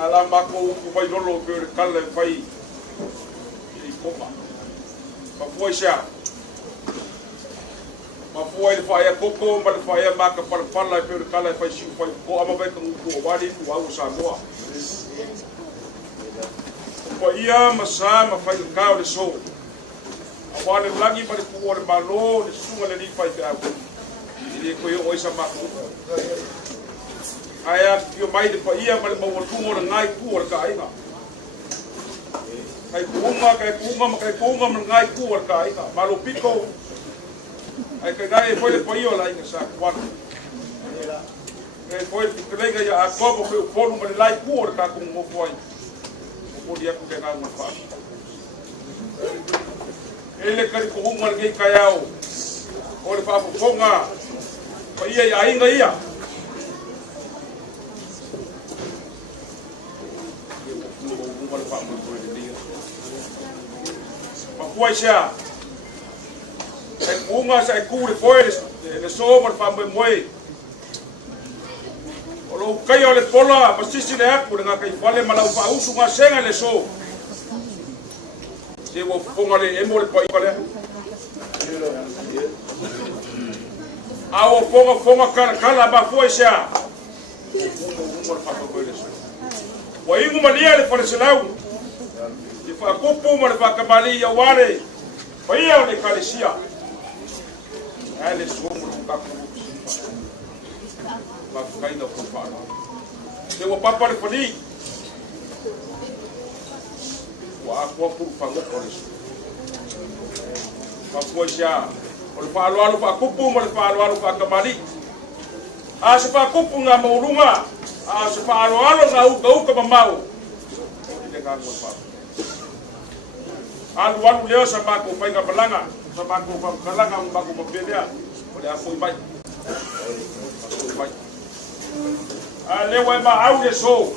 Ala mako ku vai rolo pe kala vai i koma. Pa foi xa. Ma foi ele vai a koko ma le vai a maka para pala pe kala vai si vai ko ama vai ku ku wali ku au sa moa. Pa ia ma sa ma vai ka o so. Awale lagi pa ku o le malo le sunga le ni vai ka. Ile ko yo oisa mako. Aya yo mai de pa ia mal mo tungo na ngai ku or ka ainga kai kuunga ngai ku or ka ainga malo piko ai ka gai foi le pa io la inga sa kwa e foi le klega ya a ko ko fonu mal lai ku or ka ku mo foi ko dia ku te na mo fa ele kari kuunga ngai ka yao o le fa fonga ia ainga ia. Makuai sia. E kunga sa e kure poe le so mar pa moe. O lo kai o le pola pasisi le aku nga kai fale malau fa usu nga senga le so. Se wo fonga le emo le pai pale. Awo fonga kala ba foi sia. Wa ingu malia le pale selau. Di fa kupu mar fa kamali ya wale. Pai o le kalesia. Ale somo ka ku. Ba kai no ku fa. Se wo papa le pali. Wa aku puru fango polis. Papua sia. O le whaalualu whaakupu mo le whaalualu whaakamali. A se whaakupu ngā maurunga. A se whaalualu ngā uka mamau. O le ngā ngā whaalu. Alu leo sa mako whainga malanga. Sa mako whakalanga mako mapelea. O le ako imai. A lewa e au le so.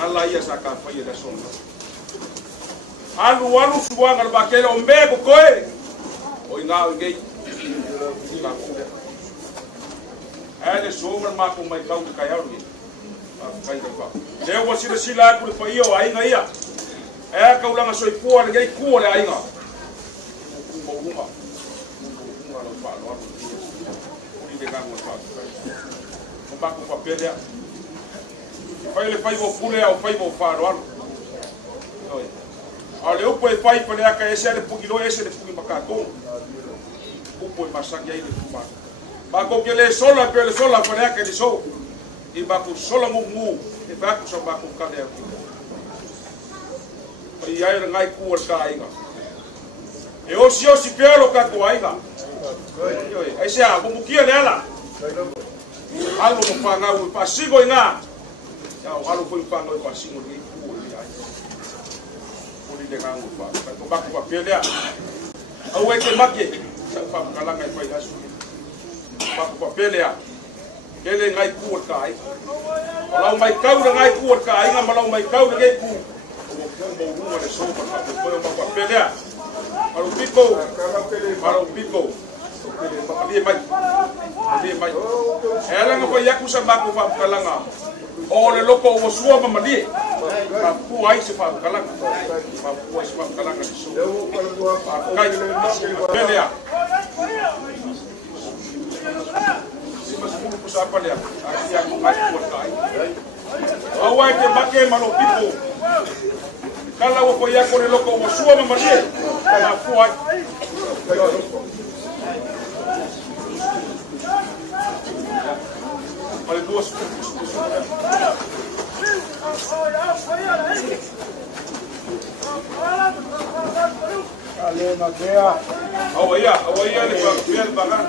Ala ia sa ka whaia le so. Alu suanga le bakele o mbego koe. O inga o ngei. Inga kule. Ele sombra mako mai kau kai au ngi. Kai ka pa. Leo wa sila aku le pai o ainga ia. E ka ulanga soifua le ngei ku le ainga. Mo uma. Uma lo pa lo. Ni de gango pa. Mo mako pa pele. Pai le pai vo pule au pai vo fa lo. Oi. Ale upo e pai pale aka ese ale pugilo ese le pugi makato. Upo e masaki ai le fuma. Ba ko ke le sola pele sola pale aka di so. I ba ku sola mu e ba ku so ba ku ka le. Pai ai le ngai ku ka ainga. E o si pelo ka ku ainga. Oi, ai se a mo kia le ala. Alu mo pa nga u pa sigo ina. Ya alu ko pa nga pa sigo ni ku ni ai. De kangu pa ko ba ko pelea au e ke make sa pa kala ngai pai asu pa ko pelea ele ngai ku kai malau mai kau de ngai ku kai nga malau mai kau de ngai ku o mo le so pa ko pelea malu piko dia mai ela nga pa yaku sa ba ko pa kala nga o le loko o sua mamali pa pu ai se fa kalanga pa pu ai se fa kalanga so kai pelea si mas ku sa pa le aki aku mai ku kai au ai te make malo pipo kala o ko yako le loko o sua mamali pa pu ai Olha duas Ale magea. Awaya le papel bagan.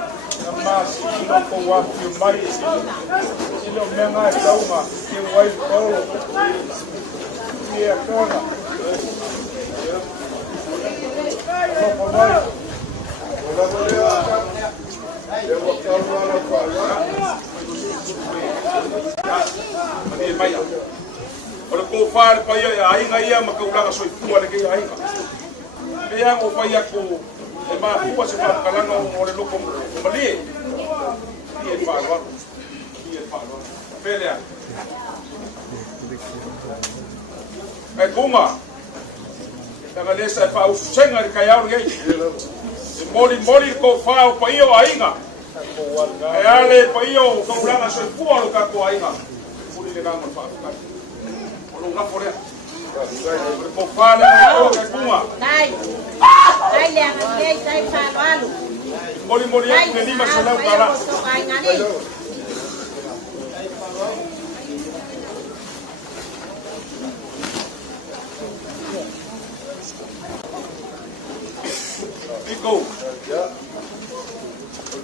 Mas ilo ko wa ki mai. Ilo menga tauma ki wai polo. Ki e kona. Ko mai. Ola bolea. Eu vou falar na fala. Ora ko far pa ia ainga ia makaulanga soifua le ke ainga. E ia ko pa ia ko e ma fu se fa kalanga o le loko mali. Ie fa lo. Pelea. E kuma. Tanga lesa fa u senga le kai au ngei. Moli ko fa o pa ia ainga. E ale pa ia ko ulanga soifua lo ka ko ainga. Puli le ngama fa ka. Nga fore ko fala ko ka kuma Dai le ngai dai fa alu moli ya ni masala kala ai ngani Piko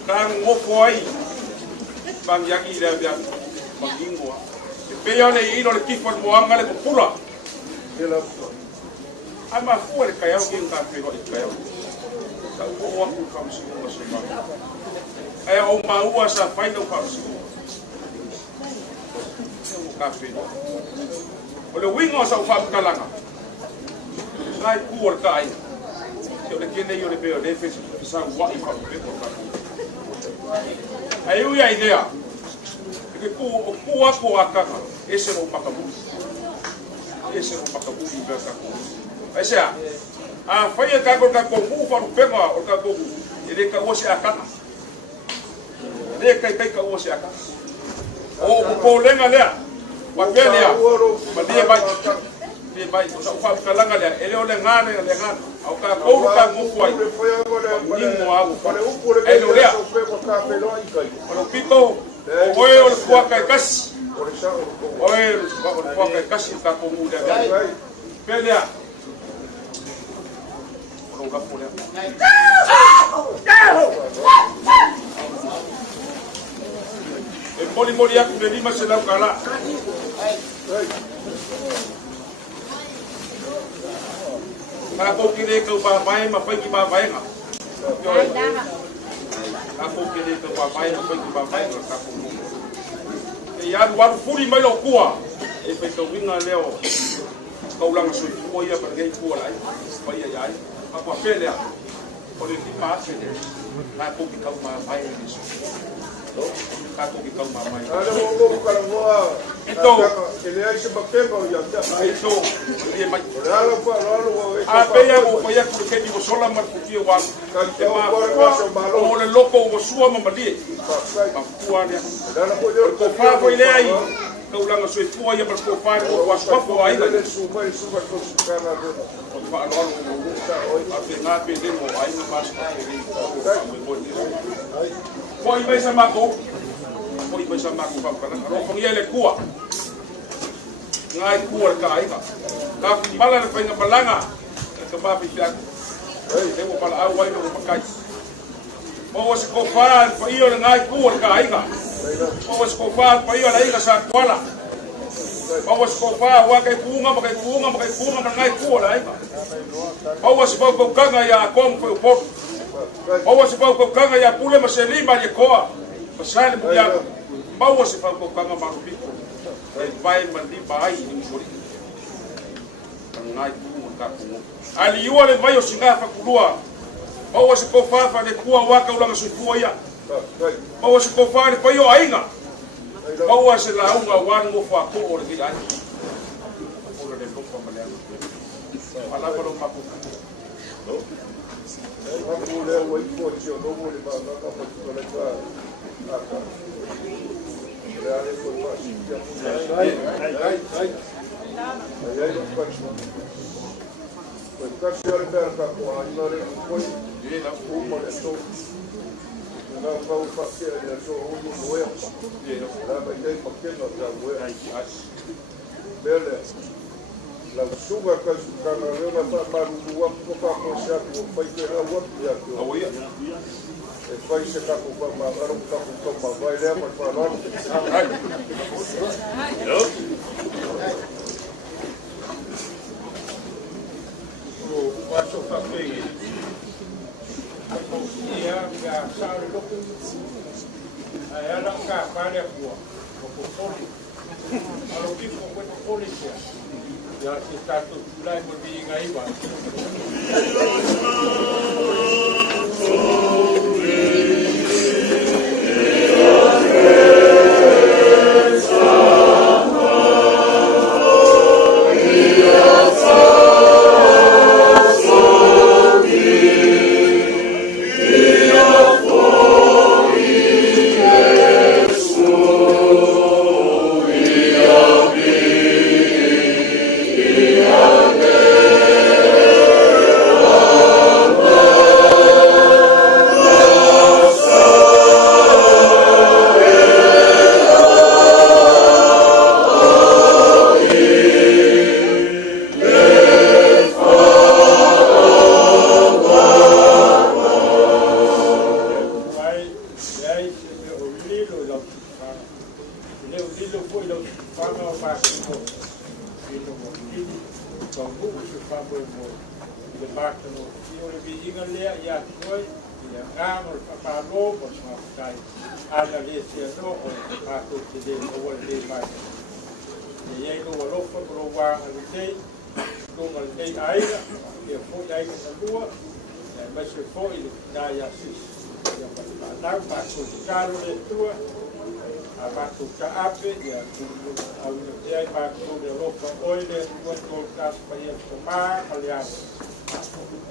kang mo foi bang yaki le bia bangingo pe yo le ilo le kifo mo anga le pula ama fu le kaya o kin ka pe ko kaya ka o wa ku kam si mo so ma e o maua sa fai no pasu o kafe o le wingo sa fa kalanga ngai kuor kai o le kene yo le beo le fe sa wa I fa pe ko ka ai u ya idea ke ku ako akaka ese mo makabu ese mo makabu I be ka ko ai sa a fai ka ko mu fa pe ko o ka ko ele ka o se akaka le kai ka o se akaka o ko lenga le wa velia ma dia bai dia bai o sa fa kalanga le ele o le ngane au ka ko ka mo foi ni mo au ele le o pito o e o fua kai kas o e o fua kai kas ka ko mu le velia o ka pole e poli mori aku le lima se lau kala ka ko kire ko ba mai ma pa ki ba mai nga ka ko kire ko ba mai ma pa ki ba mai ka ko mu e ya wa furi mai lo kua e pe to winga leo ko langa sui ko ia per gei ko lai pa ia ia apa pele o le ti pa se ka ko ki ka ma mai ni so ka ko ki ka ma mai ito ele ai se bakemba o ia ito ele mai a pe ia mo ia ko ke ni sola mar ku ki wa e ma o le loko o sua ma mali ma kuwa ne ko fa ko ile ai ka ulanga sui fu ia per ko fa ko wa ko ai le su mai su ko su kana do fa lo a pe na pe de mo ai na mas ko i pesa mako ko i pesa mako pa kana ro ko ile kuwa ngai kuwa ka ai ka bala le penga balanga ka ba pi tak e mo pala au wai no makai mo was ko fa pa io ngai kuwa ka ai ka mo was ko fa pa io lai ka sa kwala mo was ko fa wa kai kunga ngai kuwa lai ka mo was ko kanga ya kom ko po Bawa se pau ko kanga ya pule ma se lima ye koa. Pasale mu ya. Bawa se pau ko kanga ma rubiko. E vai mandi bai ni mori. Ngai ku ka ku. Ali ua le vai o singa fa kulua. Bawa se ko fa le kua waka ulanga sufua ya. Bawa se ko fa le pai o ainga. Bawa se la unga wan mo fa ko o le ai. Ko le ko ma le. Ala ko lo papu. La suga ka na rena pa maru wa ko pa ko sha ko pa ke ha wa ya ko o ya e pa se ka ko pa ma ro ka ko pa vai le pa no o pa so pa ke ko ia ga sa ro ko ai ala ka pa le ko ko soli alo ki ko polícia ya está tudo lá em Bolívia aí vai ia ngāngo le whapālo o le mafutai ana le sia no o mātou te le o le mai. Iei no alofa o lo wānga le tei, lunga le tei aina, ia fōi aina na lua, ia mai se fōi le nā ia sisi. Ia whanau mātou te kāro le tua, a mātou ka ape, ia au na te ai mātou le alofa oile, ua tō kāsu pa ia ko mā, ale ape.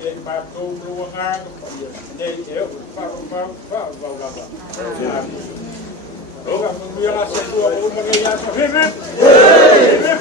E mātou mrua ngāga pa ia nei e o whau lava. Oga, mnuia la se tua o umangai ata. Hip, hip! Hip, hip!